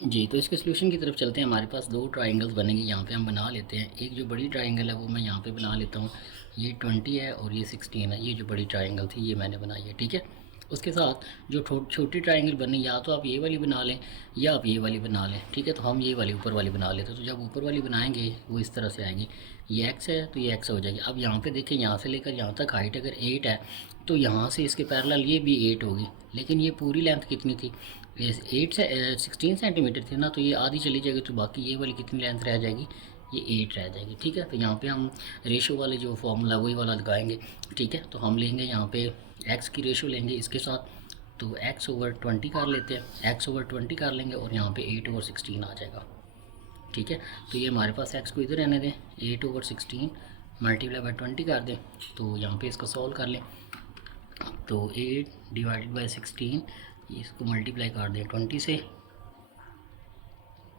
जी, तो इसके सोल्यूशन की तरफ चलते हैं। हमारे पास दो ट्राइंगल्स बनेंगे, यहाँ पे हम बना लेते हैं। एक जो बड़ी ट्राइंगल है वो मैं यहाँ पे बना लेता हूँ, ये 20 है और ये 16 है। ये जो बड़ी ट्राइंगल थी ये मैंने बनाई है, ठीक है। उसके साथ जो छोटी ट्राइंगल बनी, या तो आप ये वाली बना लें या आप ये वाली बना लें, ठीक है। तो हम ये वाली ऊपर वाली बना लेते हैं। तो जब ऊपर वाली बनाएंगे वो इस तरह से आएगी, ये एक्स है तो ये एक्स हो जाएगी। अब यहाँ पे देखें, यहाँ से लेकर यहाँ तक हाइट अगर 8 है तो यहाँ से इसके पैरेलल ये भी 8 होगी, लेकिन ये पूरी लेंथ कितनी थी, 16 सेंटीमीटर थी ना, तो ये आधी चली जाएगी, तो बाकी ये वाली कितनी लेंथ रह जाएगी, ये 8 रह जाएगी। ठीक है, तो यहाँ पे हम रेशो वाले जो फॉर्मूला वही वाला लगाएंगे। ठीक है, तो हम लेंगे यहाँ पे एक्स की रेशो लेंगे इसके साथ, तो x/20 कर लेते हैं, x/20 कर लेंगे और यहाँ पे 8/16 आ जाएगा। ठीक है, तो ये हमारे पास x को इधर रहने दें, 8/16 मल्टीप्लाई बाई 20 कर दें, तो यहाँ पे इसको सॉल्व कर लें। तो 8/16 इसको मल्टीप्लाई कर दें 20 से,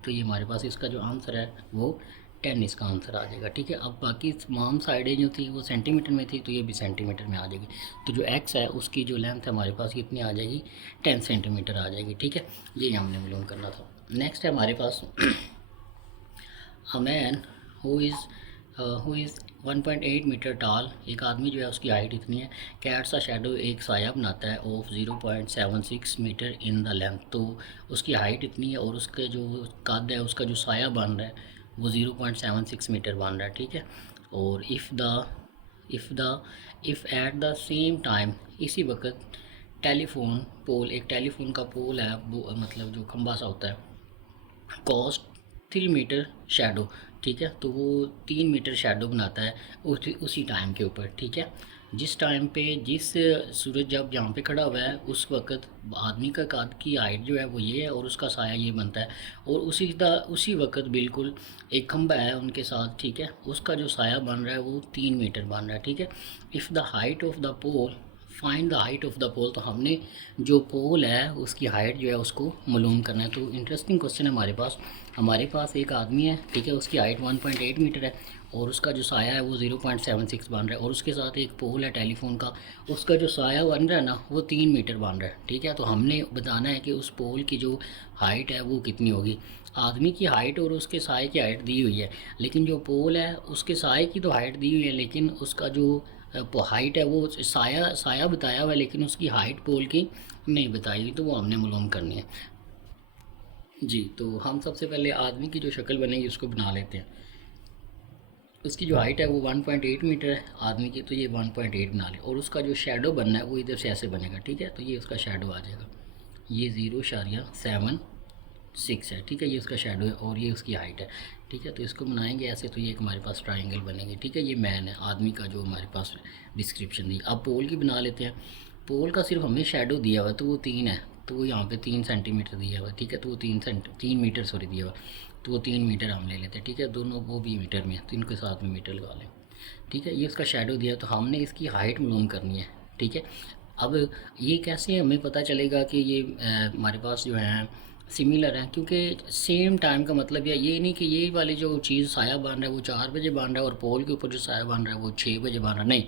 तो ये हमारे पास इसका जो आंसर है वो 10 इसका आंसर आ जाएगा। ठीक है, अब बाकी तमाम साइडें जो थी वो सेंटीमीटर में थी, तो ये भी सेंटीमीटर में आ जाएगी। तो जो एक्स है उसकी जो लेंथ है हमारे पास कितनी आ जाएगी, 10 सेंटीमीटर आ जाएगी। ठीक है, ये हमने मालूम करना था। नेक्स्ट है हमारे पास a man who is 1.8 metre tall, एक आदमी जो है उसकी हाइट इतनी है, कैट्स का शेडो एक साया बनाता है of 0.76 metre in the length, तो उसकी हाइट इतनी है और उसके जो कद है उसका जो साया बन रहा है वो 0.76 मीटर बन रहा है। ठीक है, और if at the same time, इसी वक्त टेलीफोन पोल, एक टेलीफोन का पोल है वो मतलब जो खंबा सा होता है, कॉस्ट 3 मीटर शेडो। ठीक है, तो वो 3 मीटर शेडो बनाता है उसी टाइम के ऊपर। ठीक है, जिस टाइम पे जिस सूरज जब यहाँ पे खड़ा हुआ है उस वक्त आदमी का कद की हाइट जो है वो ये है और उसका साया ये बनता है, और उसी वक्त बिल्कुल एक खंबा है उनके साथ। ठीक है, उसका जो साया बन रहा है वो 3 मीटर बन रहा है। ठीक है, if the height of the pole, find the height of the pole, तो हमने जो पोल है उसकी हाइट जो है उसको मालूम करना है। तो इंटरेस्टिंग क्वेश्चन है हमारे पास एक आदमी है। ठीक है, उसकी हाइट 1.8 मीटर है और उसका जो साया है वो 0.76 बन रहा है, और उसके साथ एक पोल है टेलीफोन का, उसका जो साया बन रहा है ना वो 3 मीटर बन रहा है। ठीक है, तो हमने बताना है कि उस पोल की जो हाइट है वो कितनी होगी। आदमी की हाइट और उसके साए की हाइट दी हुई है, लेकिन जो पोल है उसके साए की तो हाइट दी हुई है, लेकिन उसका जो हाइट है वो साया बताया हुआ है, लेकिन उसकी हाइट पोल की नहीं बताई हुई, तो वो हमने मालूम करनी है। जी, तो हम सबसे पहले आदमी की जो शक्ल बनेगी उसको बना लेते हैं। उसकी जो हाइट है वो 1.8 मीटर है आदमी की, तो ये 1.8 बना ले, और उसका जो शेडो बनना है वो इधर से ऐसे बनेगा। ठीक है, तो ये उसका शेडो आ जाएगा, ये 0.76 है। ठीक है, ये उसका शेडो है और ये उसकी हाइट है। ठीक है, तो इसको बनाएंगे ऐसे, तो ये एक हमारे पास ट्राइंगल बनेंगे। ठीक है, ये मैन है आदमी का जो हमारे पास डिस्क्रिप्शन दी। अब पोल की बना लेते हैं। पोल का सिर्फ हमें शेडो दिया हुआ है तो वो 3 है, तो वो यहाँ पे 3 सेंटीमीटर दिया हुआ है। ठीक है, तो वो 3 मीटर सॉरी दिया हुआ, तो वो 3 मीटर हम ले लेते हैं। ठीक है, दोनों वो भी मीटर में है तो इनके साथ में मीटर लगा लें। ठीक है, ये उसका शेडो दिया, तो हमने इसकी हाइट मालूम करनी है। ठीक है, अब ये कैसे हमें पता चलेगा कि ये हमारे पास जो है सिमिलर है, क्योंकि सेम टाइम का मतलब ये नहीं कि ये वाली जो चीज़ साया बन रहा है वो 4 बजे बन रहा है और पोल के ऊपर जो साया बन रहा है वो 6 बजे बन रहा है, नहीं,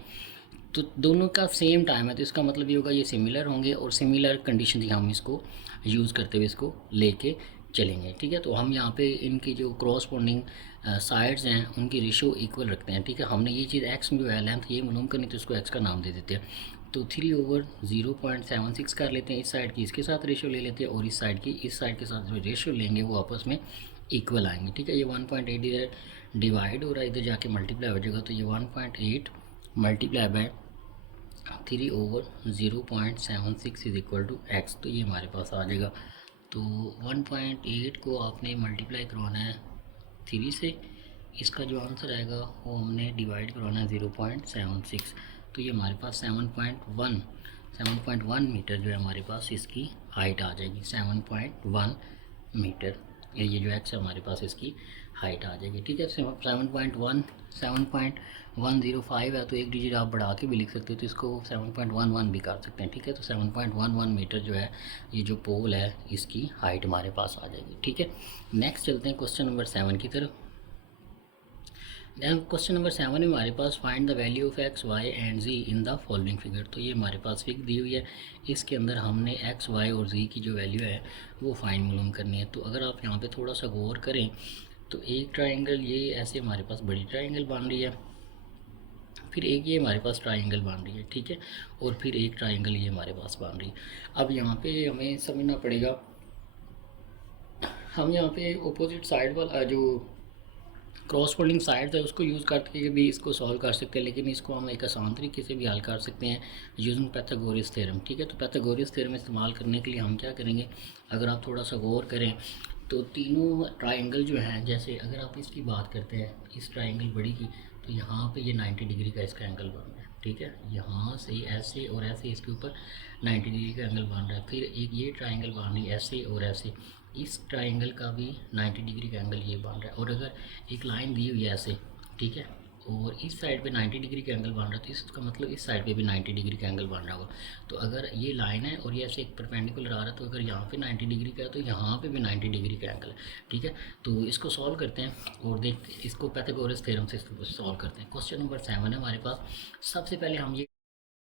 तो दोनों का सेम टाइम है, तो इसका मतलब ये होगा ये सिमिलर होंगे और सिमिलर कंडीशन थी, हम इसको यूज़ करते हुए इसको लेके चलेंगे। ठीक है, तो हम यहाँ पे इनकी जो क्रॉसपोंडिंग साइड्स हैं उनकी रेशो इक्वल रखते हैं। ठीक है, हमने ये चीज़ एक्स में जो है लेंथ ये मालूम करनी, तो इसको एक्स का नाम दे देते हैं। तो 3/0.76 कर लेते हैं, इस साइड की इसके साथ रेशो ले लेते हैं और इस साइड की इस साइड के साथ जो रेशो लेंगे वो आपस में इक्वल आएंगे। ठीक है, ये 1.8 इधर डिवाइड हो रहा है, इधर जाके मल्टीप्लाई हो जाएगा, तो ये 1.8 multiply by 3/0.76 is equal to X, तो ये हमारे पास आ जाएगा। तो 1.8 को आपने मल्टीप्लाई करवाना है 3 से, इसका जो आंसर आएगा वो हमने डिवाइड करवाना है 0.76, तो ये हमारे पास 7.1 मीटर जो है हमारे पास इसकी हाइट आ जाएगी, 7.1 मीटर। ये जो एक्स है हमारे पास इसकी हाइट आ जाएगी। ठीक है, 7.105 है, तो एक डिजिट आप बढ़ा के भी लिख सकते हो, तो इसको 7.11 भी कर सकते हैं। ठीक है, तो 7.11 मीटर जो है ये जो पोल है इसकी हाइट हमारे पास आ जाएगी। ठीक है, नेक्स्ट चलते हैं क्वेश्चन नंबर 7 की तरफ। क्वेश्चन नंबर 7 में हमारे पास find the value of x y and z in the following figure, तो ये हमारे पास फिगर दी हुई है, इसके अंदर हमने एक्स वाई और जी की जो वैल्यू है वो फाइंड मालूम करनी है। तो अगर आप यहाँ पे थोड़ा सा गौर करें तो एक ट्राइंगल ये ऐसे हमारे पास बड़ी ट्राइंगल बन रही है, फिर एक ये हमारे पास ट्राइंगल बन रही है। ठीक है, और फिर एक ट्राइंगल ये हमारे पास बन रही है। अब यहाँ पे हमें समझना पड़ेगा, हम यहाँ पे अपोजिट साइड वाला जो क्रॉसफोल्डिंग साइड्स है उसको यूज़ करके भी इसको सॉल्व कर सकते हैं, लेकिन इसको हम एक आसान तरीके से भी हल कर सकते हैं यूजिंग पैथागोरस थ्योरम। ठीक है, तो पैथागोरस थ्योरम इस्तेमाल करने के लिए हम क्या करेंगे, अगर आप थोड़ा सा गौर करें तो तीनों ट्रायंगल जो हैं, जैसे अगर आप इसकी बात करते हैं इस ट्रायंगल बड़ी की, तो यहाँ पे ये 90 डिग्री का इसका एंगल बन रहा है, ठीक है। यहाँ से ऐसे और ऐसे इसके ऊपर 90 डिग्री का एंगल बन रहा है। फिर एक ये ट्रायंगल बन रही है ऐसे और ऐसे, इस ट्रायंगल का भी 90 डिग्री का एंगल ये बन रहा है। और अगर एक लाइन दी हुई है ऐसे, ठीक है, और इस साइड पे 90 डिग्री का एंगल बन रहा है, तो इसका मतलब इस साइड पे भी 90 डिग्री का एंगल बन रहा होगा। तो अगर ये लाइन है और ये ऐसे एक परपेंडिकुलर आ रहा है, तो अगर यहाँ पे 90 डिग्री का है तो यहाँ पे भी 90 डिग्री का एंगल है, ठीक है। तो इसको सॉल्व करते हैं और देखते हैं, इसको पाइथागोरस थ्योरम से इसको सॉल्व करते हैं। क्वेश्चन नंबर 7 है हमारे पास। सबसे पहले हम ये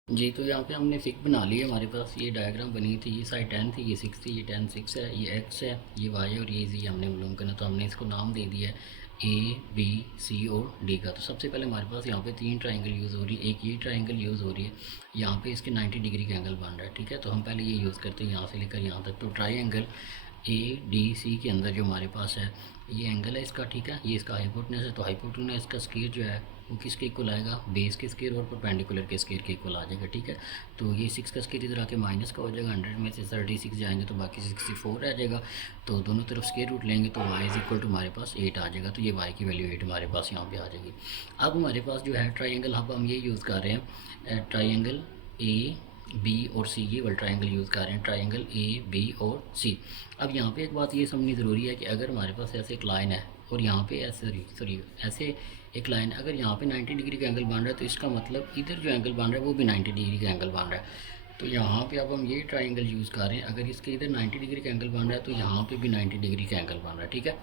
जी, तो यहाँ पे हमने फिक बना ली है। हमारे पास ये डायग्राम बनी थी, ये साइड 10 थी, ये 6 थी, ये 10 6 है, ये एक्स है, ये वाई है और ये जी हमने मालूम करना। तो हमने इसको नाम दे दिया है ए बी सी और डी का। तो सबसे पहले हमारे पास यहाँ पे 3 ट्रायंगल यूज़ हो रही है। एक ये ट्रायंगल यूज़ हो रही है, यहाँ पे इसके 90 डिग्री का एंगल बन रहा है, ठीक है। तो हम पहले ये यूज़ करते हैं यहाँ से लेकर यहाँ तक। तो ट्रायंगल ए डी सी के अंदर जो हमारे पास है ये एंगल है इसका, ठीक है। ये इसका हाइपोटेनस है, तो हाइपोटेनस का स्क्वायर जो है वो किसके इक्वल आएगा, बेस के स्क्वायर और परपेंडिकुलर के स्क्वायर के इक्वल आ जाएगा, ठीक है। तो ये 6 का स्क्वायर इधर आके माइनस का हो जाएगा, 100 में से 36 जाएंगे तो बाकी 64 रह जाएगा। तो दोनों तरफ स्क्वायर रूट लेंगे तो y इज इक्वल टू हमारे पास 8 आ जाएगा। तो ये y की वैल्यू 8 हमारे पास यहाँ पे आ जाएगी। अब हमारे पास जो है ट्राइंगल, अब हम ये यूज़ कर रहे हैं ट्राइंगल ए बी और सी, ये वाला ट्रायंगल यूज़ कर रहे हैं, ट्रायंगल ए बी और सी। अब यहाँ पे एक बात ये समझनी ज़रूरी है कि अगर हमारे पास ऐसे एक लाइन है और यहाँ पे ऐसे सॉरी ऐसे एक लाइन, अगर यहाँ पे 90 डिग्री का एंगल बन रहा है तो इसका मतलब इधर जो एंगल बन रहा है वो भी 90 डिग्री का एंगल बन रहा है। तो यहाँ पे अब हम ये ट्रायंगल यूज़ कर रहे हैं, अगर इसके इधर 90 डिग्री का एंगल बन रहा है तो यहाँ पे भी 90 डिग्री का एंगल बन रहा है, ठीक है।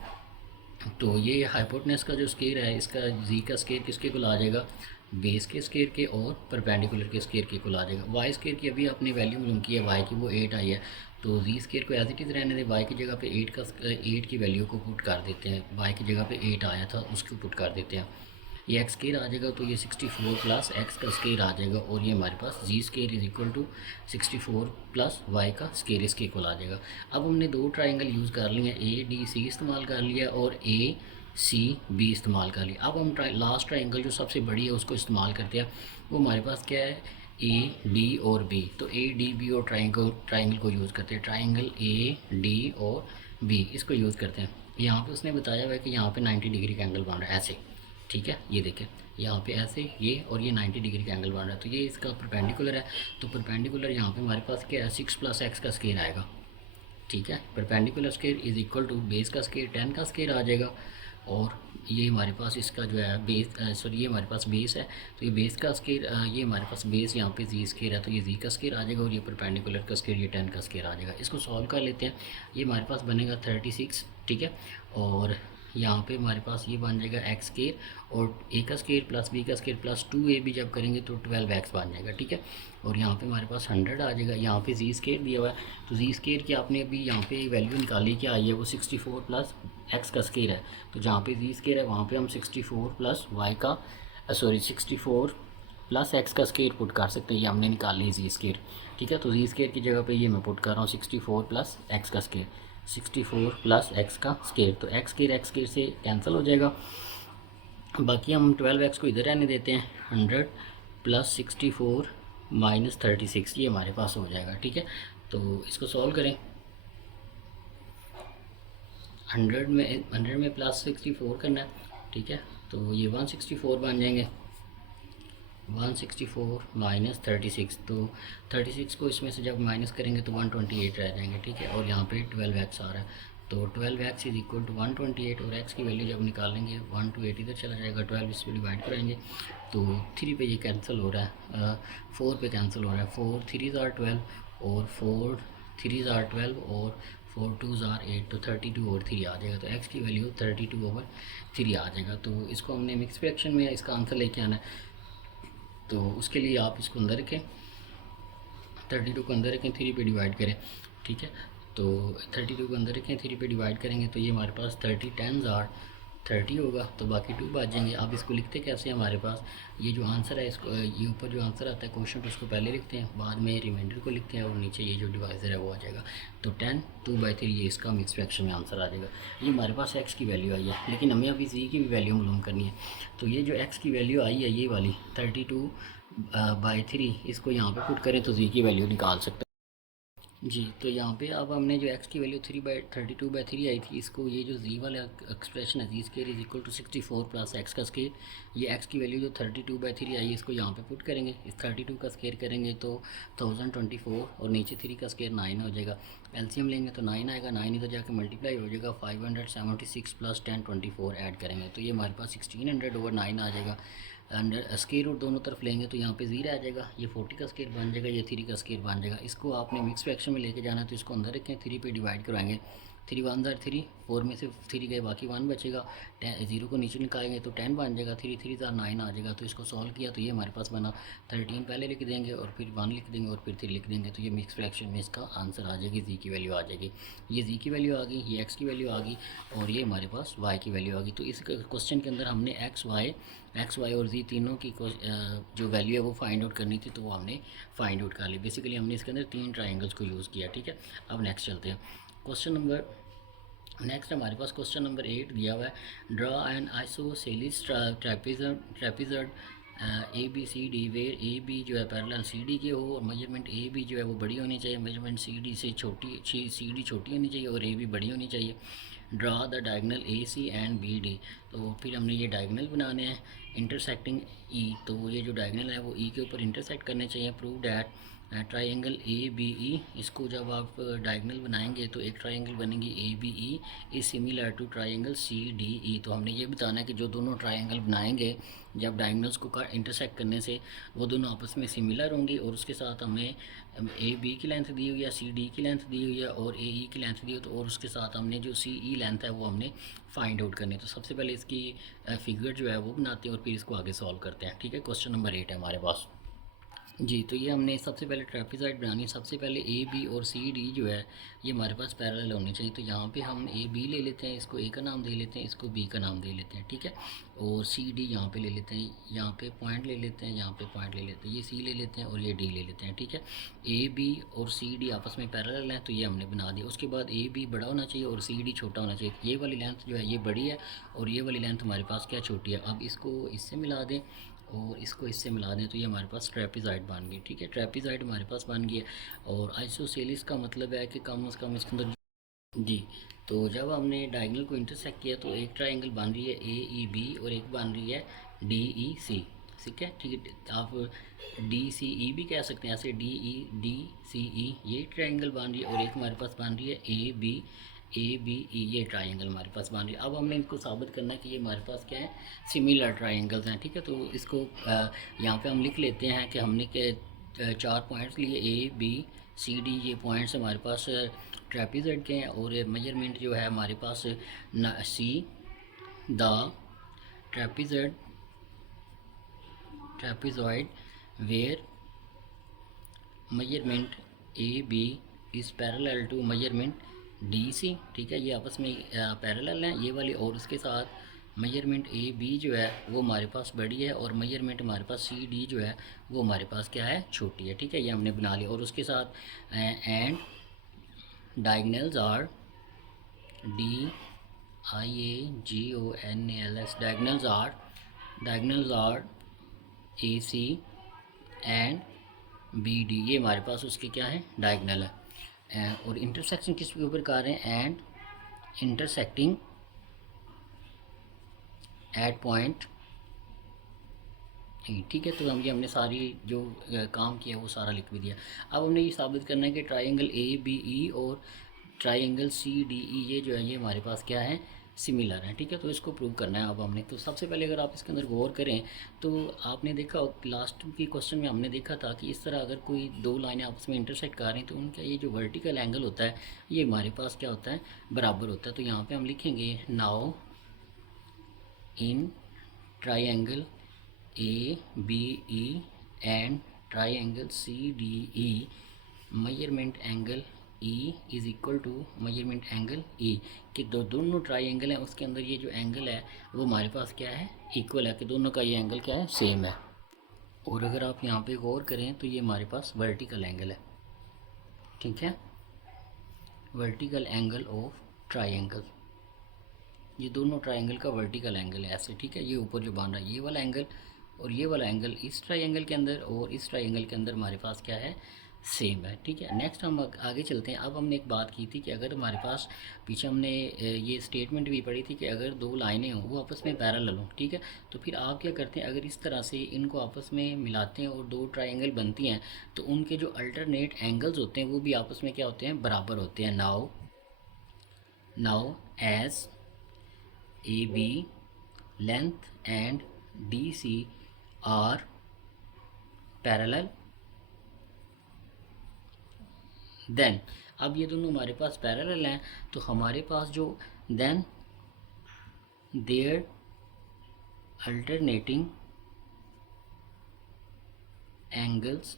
तो ये हाइपोटेनस का जो स्क्वायर है, इसका जी का स्क्वायर किसके कुल आ जाएगा, बेस के स्क्वायर के और परपेंडिकुलर के स्क्वायर के कुल आ जाएगा। वाई स्क्वायर की अभी आपने वैल्यू मालूम की है, वाई की वो 8 आई है। तो जी स्क्वायर को एज इट इज़ रहने दें, वाई की जगह पे 8 की वैल्यू को पुट कर देते हैं। वाई की जगह पे 8 आया था उसको पुट कर देते हैं। ये एक्स स्क्वायर आ जाएगा, तो ये 64 प्लस एक्स का स्क्वायर आ जाएगा और ये हमारे पास z square is equal to 64 plus y का स्क्वायर इसके इक्वल आ जाएगा। अब हमने दो ट्रायंगल यूज़ कर लिए हैं, ए डी सी इस्तेमाल कर लिया और ए सी बी इस्तेमाल कर लिया। अब हम लास्ट ट्रायंगल जो सबसे बड़ी है उसको इस्तेमाल करते हैं। वो हमारे पास क्या है, ए डी और बी। तो ए डी बी और ट्रायंगल को यूज़ करते हैं, ट्रायंगल ए डी और बी इसको यूज़ करते हैं। यहाँ पे उसने बताया हुआ है कि यहाँ पे 90 डिग्री का एंगल बन रहा है ऐसे, ठीक है। ये देखें यहाँ पे ऐसे ये और ये 90 डिग्री का एंगल बन रहा है, तो ये इसका परपेंडिकुलर है। तो परपेंडिकुलर यहाँ पे हमारे पास क्या है, 6 प्लस एक्स का स्क्वायर आएगा, ठीक है। Perpendicular square is equal to base का स्क्वायर 10 का स्क्वायर आ जाएगा। और ये हमारे पास इसका जो है बेस सॉरी ये हमारे पास बेस है, तो ये बेस का स्क्वायर ये हमारे पास बेस यहाँ पे जी स्क्वायर है, तो ये जी का स्क्वायर आ जाएगा और ये परपेंडिकुलर का स्क्वायर ये 10 का स्क्वायर आ जाएगा। इसको सॉल्व कर लेते हैं। ये हमारे पास बनेगा 36, ठीक है। और यहाँ पे हमारे पास ये बन जाएगा एक्स स्क्वायर और ए का स्क्वायर प्लस बी का स्क्वायर प्लस 2 भी जब करेंगे तो 12 एक्स बन जाएगा, ठीक है। और यहाँ पे हमारे पास 100 आ जाएगा। यहाँ पे जी स्क्वायर दिया हुआ है, तो जी स्क्वायर की आपने अभी यहाँ पे वैल्यू निकाली क्या आई है, वो 64 प्लस एक्स का स्क्वायर है। तो जहाँ पे जी स्क्वायर है वहाँ पे हम 64 प्लस वाई का 64 प्लस एक्स का स्क्वायर पुट कर सकते हैं। ये हमने निकाल ली जी स्क्वायर, ठीक है। तो जी स्क्वायर की जगह पे ये मैं पुट कर रहा हूँ 64 प्लस एक्स का स्क्वायर, 64 प्लस एक्स का स्क्वायर। तो एक्स स्क्वायर से कैंसिल हो जाएगा, बाकी हम 12 एक्स को इधर रहने देते हैं। 100 प्लस 64 माइनस 36 ये हमारे पास हो जाएगा, ठीक है। तो इसको सॉल्व करें। 100 में प्लस 64 करना है, ठीक है। तो ये 164 बन जाएंगे, 164 माइनस 36, तो 36 को इसमें से जब माइनस करेंगे तो 128 रह जाएंगे, ठीक है। और यहाँ पे 12 एक्स आ रहा है, तो 12 एक्स इज इक्वल टू 128 और एक्स की वैल्यू जब निकालेंगे 1 to 8 इधर चला जाएगा, 12 इस पर डिवाइड कराएंगे तो 3 पे ये कैंसिल हो रहा है, 4 पे कैंसिल हो रहा है। 4 3s are 12 और 4 3s are 12 और 4 2s are 8, तो 32 और 3 आ जाएगा। तो एक्स की वैल्यू 32/3 आ जाएगा। तो इसको हमने मिक्स फ्रैक्शन में इसका आंसर लेके आना है, तो उसके लिए आप इसको अंदर रखें, 32 को अंदर रखें, 3 पे डिवाइड करें, ठीक है। तो 32 को अंदर रखें, 3 पे डिवाइड करेंगे तो ये हमारे पास 30 10s are 30 होगा, तो बाकी 2 बच जाएंगे। आप इसको लिखते कैसे हैं, हमारे पास ये जो आंसर है इसको ये ऊपर जो आंसर आता है क्वेश्चन उसको पहले लिखते हैं, बाद में रिमाइंडर को लिखते हैं और नीचे ये जो डिवाइज़र है वो आ जाएगा। तो 10 2/3 ये इसका मिक्स फ्रैक्शन में आंसर आ जाएगा। ये हमारे पास एक्स की वैल्यू आई है, लेकिन हमें अभी जी की भी वैल्यू मालूम करनी है। तो ये जो एक्स की वैल्यू आई है ये वाली 32/3, इसको यहाँ पे पुट करें तो जी की वैल्यू निकाल सकते हैं। जी, तो यहाँ पे अब हमने जो x की वैल्यू 3/32/3 आई थी, इसको ये जो z वाला एक्सप्रेशन है, z square is equal to 64 plus x का स्केयर, ये x की वैल्यू जो 32/3 आई इसको यहाँ पे पुट करेंगे, इस 32 का स्केयर करेंगे तो 1024 और नीचे 3 का स्केयर 9 हो जाएगा। एलसीएम लेंगे तो 9 आएगा, 9 इधर जाके मल्टीप्लाई हो जाएगा, 576 प्लस 1024 ऐड करेंगे तो ये हमारे पास 1600/9 आ जाएगा। एंड स्केयर रूट दोनों तरफ लेंगे तो यहाँ पे 0 आ जाएगा, ये 40 का स्केयर बन जाएगा, ये 3 का स्केयर बन जाएगा। इसको आपने मिक्स फ्रैक्शन में लेके जाना है तो इसको अंदर रखें, 3 पे डिवाइड करवाएंगे, 3 1 ज़ार 3, 4 में से 3 गए बाकी 1 बचेगा, 0 को नीचे निकालेंगे तो 10 बन जाएगा, 3 3 ज़ार 9 आ जाएगा। तो इसको सॉल्व किया तो ये हमारे पास बना 13 पहले लिख देंगे और फिर 1 लिख देंगे और फिर 3 लिख देंगे, तो ये मिक्स फ्रैक्शन में इसका आंसर आ जाएगी, जी की वैल्यू आ जाएगी। ये जी की वैल्यू आ गई, ये एक्स की वैल्यू आ गई और ये हमारे पास वाई की वैल्यू आ गई। तो इस क्वेश्चन के अंदर हमने एक्स वाई और जी तीनों की जो वैल्यू है वो फाइंड आउट करनी थी, तो वो हमने फाइंड आउट कर ली। बेसिकली हमने इसके अंदर 3 ट्राइंगल्स को यूज़ किया, ठीक है। अब नेक्स्ट चलते हैं, नेक्स्ट हमारे पास क्वेश्चन नंबर 8 दिया हुआ है, draw an isosceles trapezoid A B C D where A B जो है पैरेलल सी डी के हो और मेजरमेंट ए बी जो है वो बड़ी होनी चाहिए, मेजरमेंट सी डी से छोटी, सी डी छोटी होनी चाहिए और ए बी बड़ी होनी चाहिए। Draw the diagonal A C and B D, तो फिर हमने ये डायगनल बनाने हैं इंटरसेक्टिंग ई, तो ये जो डायगनल है वो ई के ऊपर इंटरसेक्ट करने चाहिए। Prove that triangle A B E, इसको जब आप डायगनल बनाएंगे तो एक ट्राइंगल बनेगी A B E is similar to triangle C D E. तो हमने ये बताना है कि जो दोनों ट्राइंगल बनाएंगे जब डायगनल्स को इंटरसेक्ट करने से वो दोनों आपस में सिमिलर होंगी और उसके साथ हमें ए बी की लेंथ दी हुई है, सी डी की लेंथ दी हुई है और ए ई की लेंथ दी हुई है, तो और उसके साथ हमने जो सी ई लेंथ है वो हमने फाइंड आउट करनी है। तो सबसे पहले इसकी फिगर जो है वो बनाते हैं और फिर इसको आगे सॉल्व करते हैं, ठीक है। क्वेश्चन नंबर 8 है हमारे पास। जी, तो ये हमने सबसे पहले ट्रेपेज़ॉइड बनानी है। सबसे पहले ए बी और सी डी जो है ये हमारे पास पैरेलल होने चाहिए, तो यहाँ पे हम ए बी ले लेते हैं, इसको ए का नाम दे लेते हैं, इसको बी का नाम दे लेते हैं, ठीक है। और सी डी यहाँ पे ले लेते हैं, यहाँ पे पॉइंट ले लेते हैं, यहाँ पे पॉइंट ले लेते हैं, ये सी ले लेते हैं और ये डी ले लेते हैं, ठीक है। ए बी और सी डी आपस में पैरेलल हैं तो ये हमने बना दिया। उसके बाद ए बी बड़ा होना चाहिए और सी डी छोटा होना चाहिए। ये वाली लेंथ जो है ये बड़ी है और ये वाली लेंथ हमारे पास क्या छोटी है। अब इसको इससे मिला दें और इसको इससे मिला दें तो ये हमारे पास ट्रेपेज़ॉइड बन गई, ठीक है। ट्रेपेज़ॉइड हमारे पास बन गई है और आइसोसेलिस का मतलब है कि कम से कम इसके अंदर, जी, तो जब हमने डायगोनल को इंटरसेक्ट किया तो एक ट्राइंगल बन रही है ए ई बी और एक बन रही है डी ई सी, ठीक है, ठीक है। आप डी सी ई भी कह सकते हैं, ऐसे डी ई डी सी ई ये ट्राइंगल बन रही है और एक हमारे पास बन रही है ए बी ई, ये ट्राइंगल हमारे पास बन रही है। अब हमने इनको साबित करना है कि ये हमारे पास क्या है, सिमिलर ट्राइंगल्स हैं, ठीक है। तो इसको यहाँ पे हम लिख लेते हैं कि हमने के 4 पॉइंट्स लिए ए बी सी डी, ये पॉइंट्स हमारे पास ट्रेपेज़ॉइड के हैं और मेजरमेंट जो है हमारे पास see the trapezoid where measurement A B is parallel to measurement D C, ठीक है। ये आपस में पैरेलल हैं ये वाली, और उसके साथ मेजरमेंट ए बी जो है वो हमारे पास बड़ी है और मेजरमेंट हमारे पास सी डी जो है वो हमारे पास क्या है, छोटी है, ठीक है। ये हमने बना लिया और उसके साथ and diagonals are D I A G O N A L S, diagonals are A C and B D, ये हमारे पास उसके क्या है, डायगनल है। और इंटरसेक्शन किस के ऊपर कर रहे हैं, एंड इंटरसेक्टिंग एट पॉइंट, ठीक है। तो हमने सारी जो काम किया वो सारा लिख भी दिया। अब हमने ये साबित करना है कि ट्राइंगल ए बी ई और ट्राइंगल सी डी ई ये जो है ये हमारे पास क्या है, सिमिलर है, ठीक है। तो इसको प्रूव करना है अब हमने। तो सबसे पहले अगर आप इसके अंदर गौर करें तो आपने देखा लास्ट की क्वेश्चन में हमने देखा था कि इस तरह अगर कोई दो लाइनें आपस में इंटरसेक्ट कर रही हैं तो उनका ये जो वर्टिकल एंगल होता है ये हमारे पास क्या होता है, बराबर होता है। तो यहाँ पे हम लिखेंगे now in triangle A B E and triangle C D E measurement angle E is equal to measurement angle E, कि दोनों ट्राइंगल हैं उसके अंदर ये जो एंगल है वो हमारे पास क्या है, इक्वल है, कि दोनों का ये एंगल क्या है, सेम है। और अगर आप यहाँ पे गौर करें तो ये हमारे पास वर्टिकल एंगल है, ठीक है, वर्टिकल एंगल ऑफ ट्राइंगल, ये दोनों ट्राइंगल का वर्टिकल एंगल है ऐसे, ठीक है। ये ऊपर जो बन रहा है ये वाला एंगल और ये वाला एंगल इस ट्राइंगल के अंदर और इस ट्राइंगल के अंदर हमारे पास क्या है, सेम है, ठीक है। नेक्स्ट हम आगे चलते हैं। अब हमने एक बात की थी कि अगर हमारे पास पीछे हमने ये स्टेटमेंट भी पढ़ी थी कि अगर दो लाइनें हों वो आपस में पैरेलल हों, ठीक है, तो फिर आप क्या करते हैं, अगर इस तरह से इनको आपस में मिलाते हैं और दो ट्राइंगल बनती हैं तो उनके जो अल्टरनेट एंगल्स होते हैं वो भी आपस में क्या होते हैं, बराबर होते हैं। Now as A B length and D C are parallel, then अब ये दोनों हमारे पास पैरेलल हैं तो हमारे पास जो then their alternating angles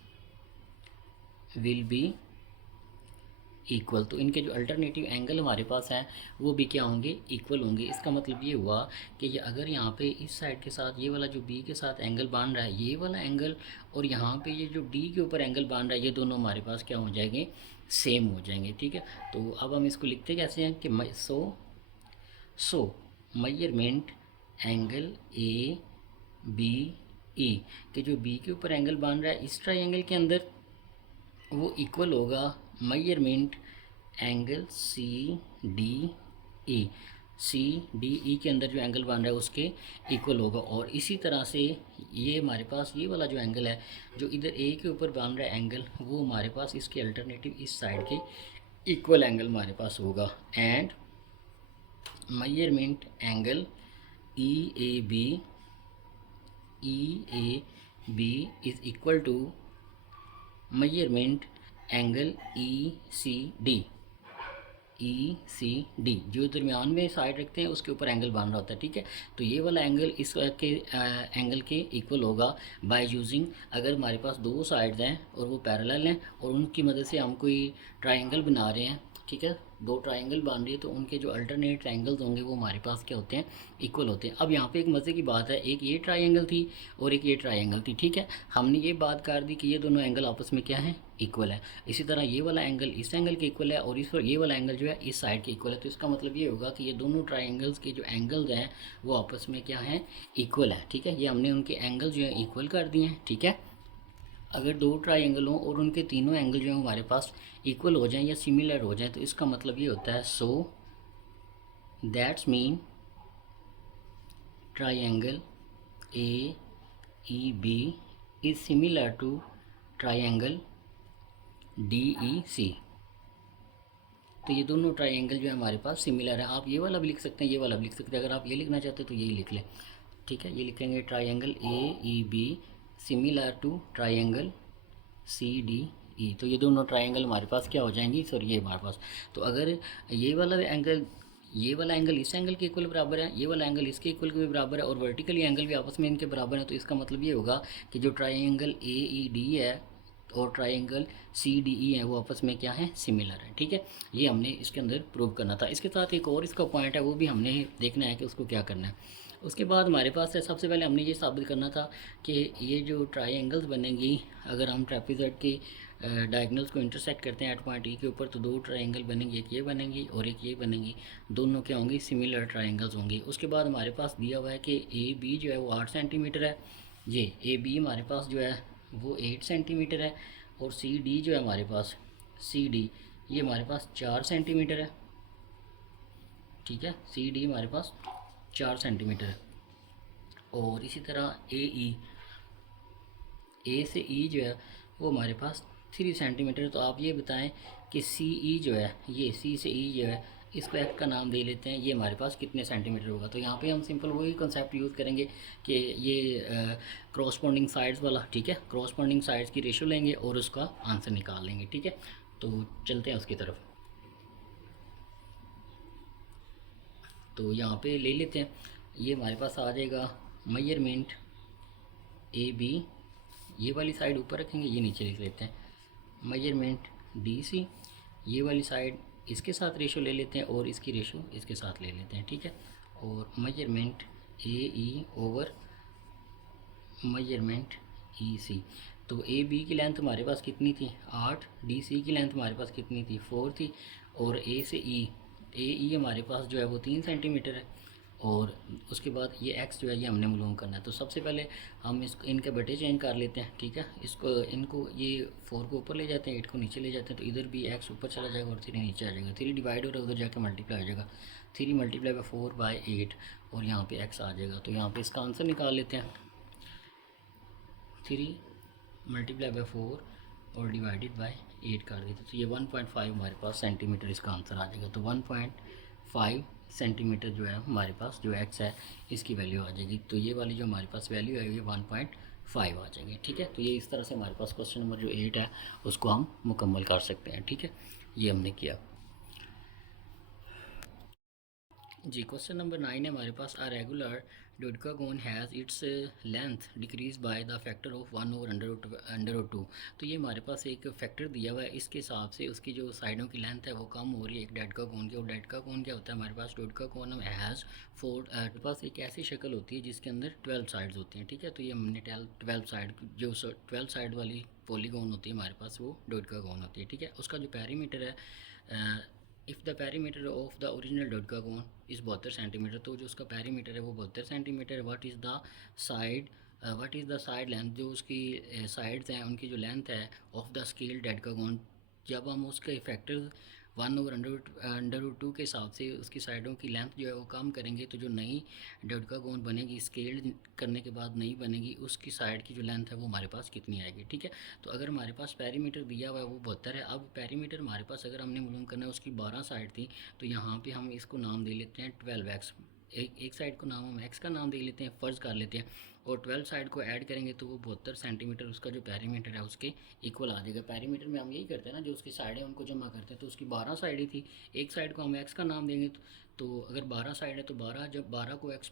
will be equal. तो इनके जो अल्टरनेटिव एंगल हमारे पास हैं वो भी क्या होंगे, इक्वल होंगे। इसका मतलब ये हुआ कि ये अगर यहाँ पे इस साइड के साथ ये वाला जो बी के साथ एंगल बन रहा है, ये वाला एंगल, और यहाँ पे ये जो डी के ऊपर एंगल बन रहा है, ये दोनों हमारे पास क्या हो जाएंगे, सेम हो जाएंगे, ठीक है। तो अब हम इसको लिखते कैसे हैं कि so measurement angle A B E, कि जो बी के ऊपर एंगल बन रहा है इस ट्राइंगल के अंदर वो इक्वल होगा measurement angle C D E, C D E के अंदर जो एंगल बन रहा है उसके इक्वल होगा। और इसी तरह से ये हमारे पास ये वाला जो एंगल है जो इधर ए के ऊपर बन रहा है एंगल, वो हमारे पास इसके अल्टरनेटिव इस साइड के इक्वल एंगल हमारे पास होगा। And measurement angle E A B is equal to measurement angle E C D, जो दरमियान में साइड रखते हैं उसके ऊपर एंगल बन रहा होता है, ठीक है। तो ये वाला एंगल इस के एंगल के इक्वल होगा बाय यूजिंग, अगर हमारे पास दो साइड्स हैं और वो पैरेलल हैं और उनकी मदद से हम कोई ट्राइंगल बना रहे हैं, ठीक है, दो ट्राइंगल बन रही है तो उनके जो अल्टरनेट एंगल्स होंगे वो हमारे पास क्या होते हैं, इक्वल होते हैं। अब यहाँ पे एक मज़े की बात है, एक ये ट्राइंगल थी और एक ये ट्राइंगल थी, ठीक है। हमने ये बात कर दी कि ये दोनों एंगल आपस में क्या है, इक्वल है। इसी तरह ये वाला एंगल इस एंगल के इक्वल है और ये वाला एंगल जो है इस साइड के इक्वल है। तो इसका मतलब ये होगा कि ये दोनों ट्राइंगल्स के जो एंगल्स हैं वो आपस में क्या है, इक्वल है, ठीक है। ये हमने उनके एंगल जो है इक्वल कर दिए हैं, ठीक है। अगर दो ट्राइंगल हों और उनके तीनों एंगल जो है हमारे पास इक्वल हो जाएं या सिमिलर हो जाएं तो इसका मतलब ये होता है so that's mean triangle A E B is similar to triangle D E C. तो ये दोनों ट्राइंगल जो है हमारे पास सिमिलर है। आप ये वाला भी लिख सकते हैं, ये वाला भी लिख सकते हैं। अगर आप ये लिखना चाहते हैं तो यही लिख लें, ठीक है। ये लिखेंगे triangle A E B similar to triangle C D E. तो ये दोनों ट्राइंगल हमारे पास क्या हो जाएंगी, सॉरी ये हमारे पास, तो अगर ये वाला एंगल इस एंगल के इक्वल बराबर है, ये वाला एंगल इसके इक्वल के भी बराबर है और वर्टिकली एंगल भी आपस में इनके बराबर है, तो इसका मतलब ये होगा कि जो ट्राइंगल ए ई डी है और ट्राइंगल सी डी ई है वो आपस में क्या है, सिमिलर है, ठीक है। ये हमने इसके अंदर प्रूव करना था। इसके साथ एक और इसका पॉइंट है वो भी हमने देखना है कि उसको क्या करना है। उसके बाद हमारे पास है, सबसे पहले हमने ये साबित करना था कि ये जो ट्राइंगल्स बनेंगी अगर हम ट्रेपेजॉइड के डायगोनल्स को इंटरसेक्ट करते हैं एट पॉइंट ई के ऊपर तो दो ट्राइंगल बनेंगी, एक ये बनेंगी और एक ये बनेंगी, दोनों क्या होंगी, सिमिलर ट्राइंगल्स होंगी। उसके बाद हमारे पास दिया हुआ है कि ए बी जो है वो 8 सेंटीमीटर है, ये ए बी हमारे पास जो है वो 8 सेंटीमीटर है और सी डी जो है हमारे पास सी डी ये हमारे पास 4 सेंटीमीटर है, ठीक है। सी डी हमारे पास 4 सेंटीमीटर है। और इसी तरह ए से ई जो है वो हमारे पास 3 सेंटीमीटर है। तो आप ये बताएं कि सी ई जो है, ये सी से ई जो है इसको एक्ट का नाम दे लेते हैं, ये हमारे पास कितने सेंटीमीटर होगा। तो यहाँ पे हम सिंपल वही कंसेप्ट यूज़ करेंगे कि ये क्रॉसपॉन्डिंग साइड्स वाला, ठीक है, क्रॉसपॉन्डिंग साइड्स की रेशो लेंगे और उसका आंसर निकाल लेंगे, ठीक है। तो चलते हैं उसकी तरफ। तो यहाँ पे ले लेते हैं, ये हमारे पास आ जाएगा मेजरमेंट ए बी, ये वाली साइड ऊपर रखेंगे, ये नीचे लिख लेते हैं, मेजरमेंट डी सी, ये वाली साइड इसके साथ रेशो ले लेते हैं और इसकी रेशो इसके साथ ले लेते हैं, ठीक है। और मेजरमेंट ए ई ओवर मेजरमेंट ई सी। तो ए बी की लेंथ हमारे पास कितनी थी, 8, डी सी की लेंथ हमारे पास कितनी थी, 4 थी, और ए से ई, ए ई हमारे पास जो है वो 3 सेंटीमीटर है, और उसके बाद ये एक्स जो है ये हमने मालूम करना है। तो सबसे पहले हम इसको इनके बटे चेंज कर लेते हैं, ठीक है। इसको इनको ये 4 को ऊपर ले जाते हैं, 8 को नीचे ले जाते हैं, तो इधर भी एक्स ऊपर चला जाएगा और 3 नीचे आ जाएगा। 3 डिवाइड हो रहा है, उधर जाकर मल्टीप्लाई हो जाएगा। 3 मल्टीप्लाई बाई 4 बाई 8 और यहाँ पे एक्स आ जाएगा। तो यहाँ पे इसका आंसर निकाल लेते हैं। 3 मल्टीप्लाई बाई 4 और डिवाइडेड बाई 8 कर देते, तो ये 1.5 हमारे पास सेंटीमीटर इसका आंसर आ जाएगा। तो 1.5 सेंटीमीटर जो है हमारे पास जो एक्स है इसकी वैल्यू आ जाएगी। तो ये वाली जो हमारे पास वैल्यू है ये 1.5 आ जाएगी, ठीक है। तो ये इस तरह से हमारे पास क्वेश्चन नंबर जो 8 है उसको हम मुकम्मल कर सकते हैं, ठीक है। ये हमने किया जी। क्वेश्चन नंबर 9 है हमारे पास। A regular dodecagon has its length decrease by the factor of 1/√2। तो ये हमारे पास एक फैक्टर दिया हुआ है, इसके हिसाब से उसकी जो साइडों की लेंथ है वो कम हो रही है एक डोडेकागोन की। और डोडेकागोन क्या होता है हमारे पास? डोडेकागोन हैज़ 4 हमारे पास एक ऐसी शक्ल होती है जिसके अंदर 12 साइड्स होती हैं, ठीक है। तो ये हमने 12 साइड जो 12 साइड वाली पॉलीगोन होती है हमारे पास वो डोडेकागोन होती है, ठीक है। उसका जो पेरीमीटर है, if the perimeter of the original dodecagon is 72 centimetre, तो जो उसका पेरीमीटर है वो 72 centimetre. What is the side length, जो उसकी साइड्स हैं उनकी जो लेंथ है ऑफ द स्केल डोडेकागोन, जब हम उसके फैक्टर 1/√2 के हिसाब से उसकी साइडों की लेंथ जो है वो कम करेंगे, तो जो नई डोडेकागोन बनेगी स्केल करने के बाद नई बनेगी, उसकी साइड की जो लेंथ है वो हमारे पास कितनी आएगी, ठीक है। तो अगर हमारे पास पेरीमीटर दिया हुआ है वो 72 है। अब पेरीमीटर हमारे पास अगर हमने मालूम करना है उसकी 12 साइड थी, तो यहाँ पे हम इसको नाम दे लेते हैं 12x। एक साइड को नाम हम x का नाम दे लेते हैं, फ़र्ज़ कर लेते हैं, और 12 साइड को ऐड करेंगे तो वो 72 सेंटीमीटर उसका जो पेरीमीटर है उसके इक्वल आ जाएगा। पेरीमीटर में हम यही करते हैं ना, जो उसकी साइडें उनको जमा करते हैं। तो उसकी 12 साइडें थी, एक साइड को हम x का नाम देंगे, तो अगर 12 साइड है तो 12, जब 12 को x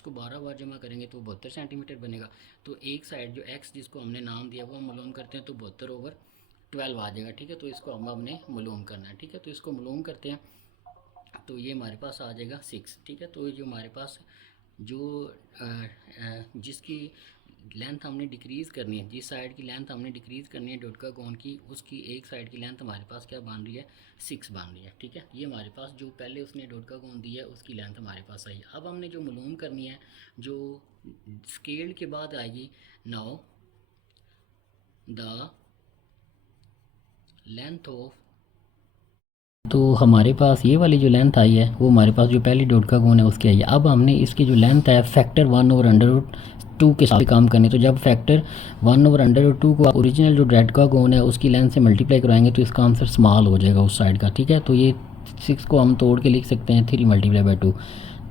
को 12 बार जमा करेंगे तो 72 सेंटीमीटर बनेगा। तो एक साइड जो x जिसको हमने नाम दिया वो हम मालूम करते हैं, तो 72/12 आ जाएगा, ठीक है। तो इसको हमने मालूम करना है, ठीक है। तो इसको मालूम करते हैं, तो ये हमारे पास आ जाएगा 6, ठीक है। तो जो हमारे पास जो जिसकी लेंथ हमने डिक्रीज़ करनी है, जिस साइड की लेंथ हमने डिक्रीज़ करनी है डोडेकागोन की, उसकी एक साइड की लेंथ हमारे पास क्या बन रही है? 6 बन रही है, ठीक है। ये हमारे पास जो पहले उसने डोडेकागोन दी है उसकी लेंथ हमारे पास आई। अब हमने जो मालूम करनी है जो स्केल के बाद आएगी, नाउ द लेंथ ऑफ, तो हमारे पास ये वाली जो लेंथ आई है वो हमारे पास जो पहली डोडेकागोन है उसकी आई है। अब हमने इसकी जो लेंथ है फैक्टर 1/√2 के साथ काम करनी है। तो जब फैक्टर 1/√2 को ओरिजिनल जो डोडेकागोन है उसकी लेंथ से मल्टीप्लाई कराएंगे तो इसका आंसर स्मॉल हो जाएगा उस साइड का, ठीक है। तो ये 6 को हम तोड़ के लिख सकते हैं 3 मल्टीप्लाई बाई 2,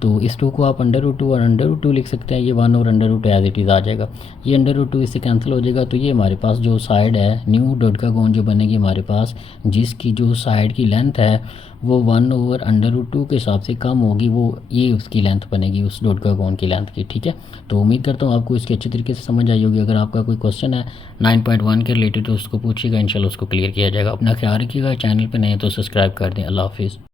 तो इस 2 को आप √2 और √2 लिख सकते हैं। ये 1/√2 एज इट इज़ आ जाएगा, ये √2 इससे कैंसिल हो जाएगा। तो ये हमारे पास जो साइड है न्यू डोडेकागोन जो बनेगी हमारे पास, जिसकी जो साइड की लेंथ है वो 1/√2 के हिसाब से कम होगी, वो ये उसकी लेंथ बनेगी उस डोडेकागोन की लेंथ की, ठीक है। तो उम्मीद करता हूँ आपको इसकी अच्छी तरीके से समझ आई होगी। अगर आपका कोई क्वेश्चन है 9.1 के रिलेटेड तो उसको पूछिएगा, इंशाल्लाह उसको क्लियर किया जाएगा। अपना ख्याल रखिएगा, चैनल पर नए तो सब्सक्राइब कर दें। अल्लाह हाफिज़।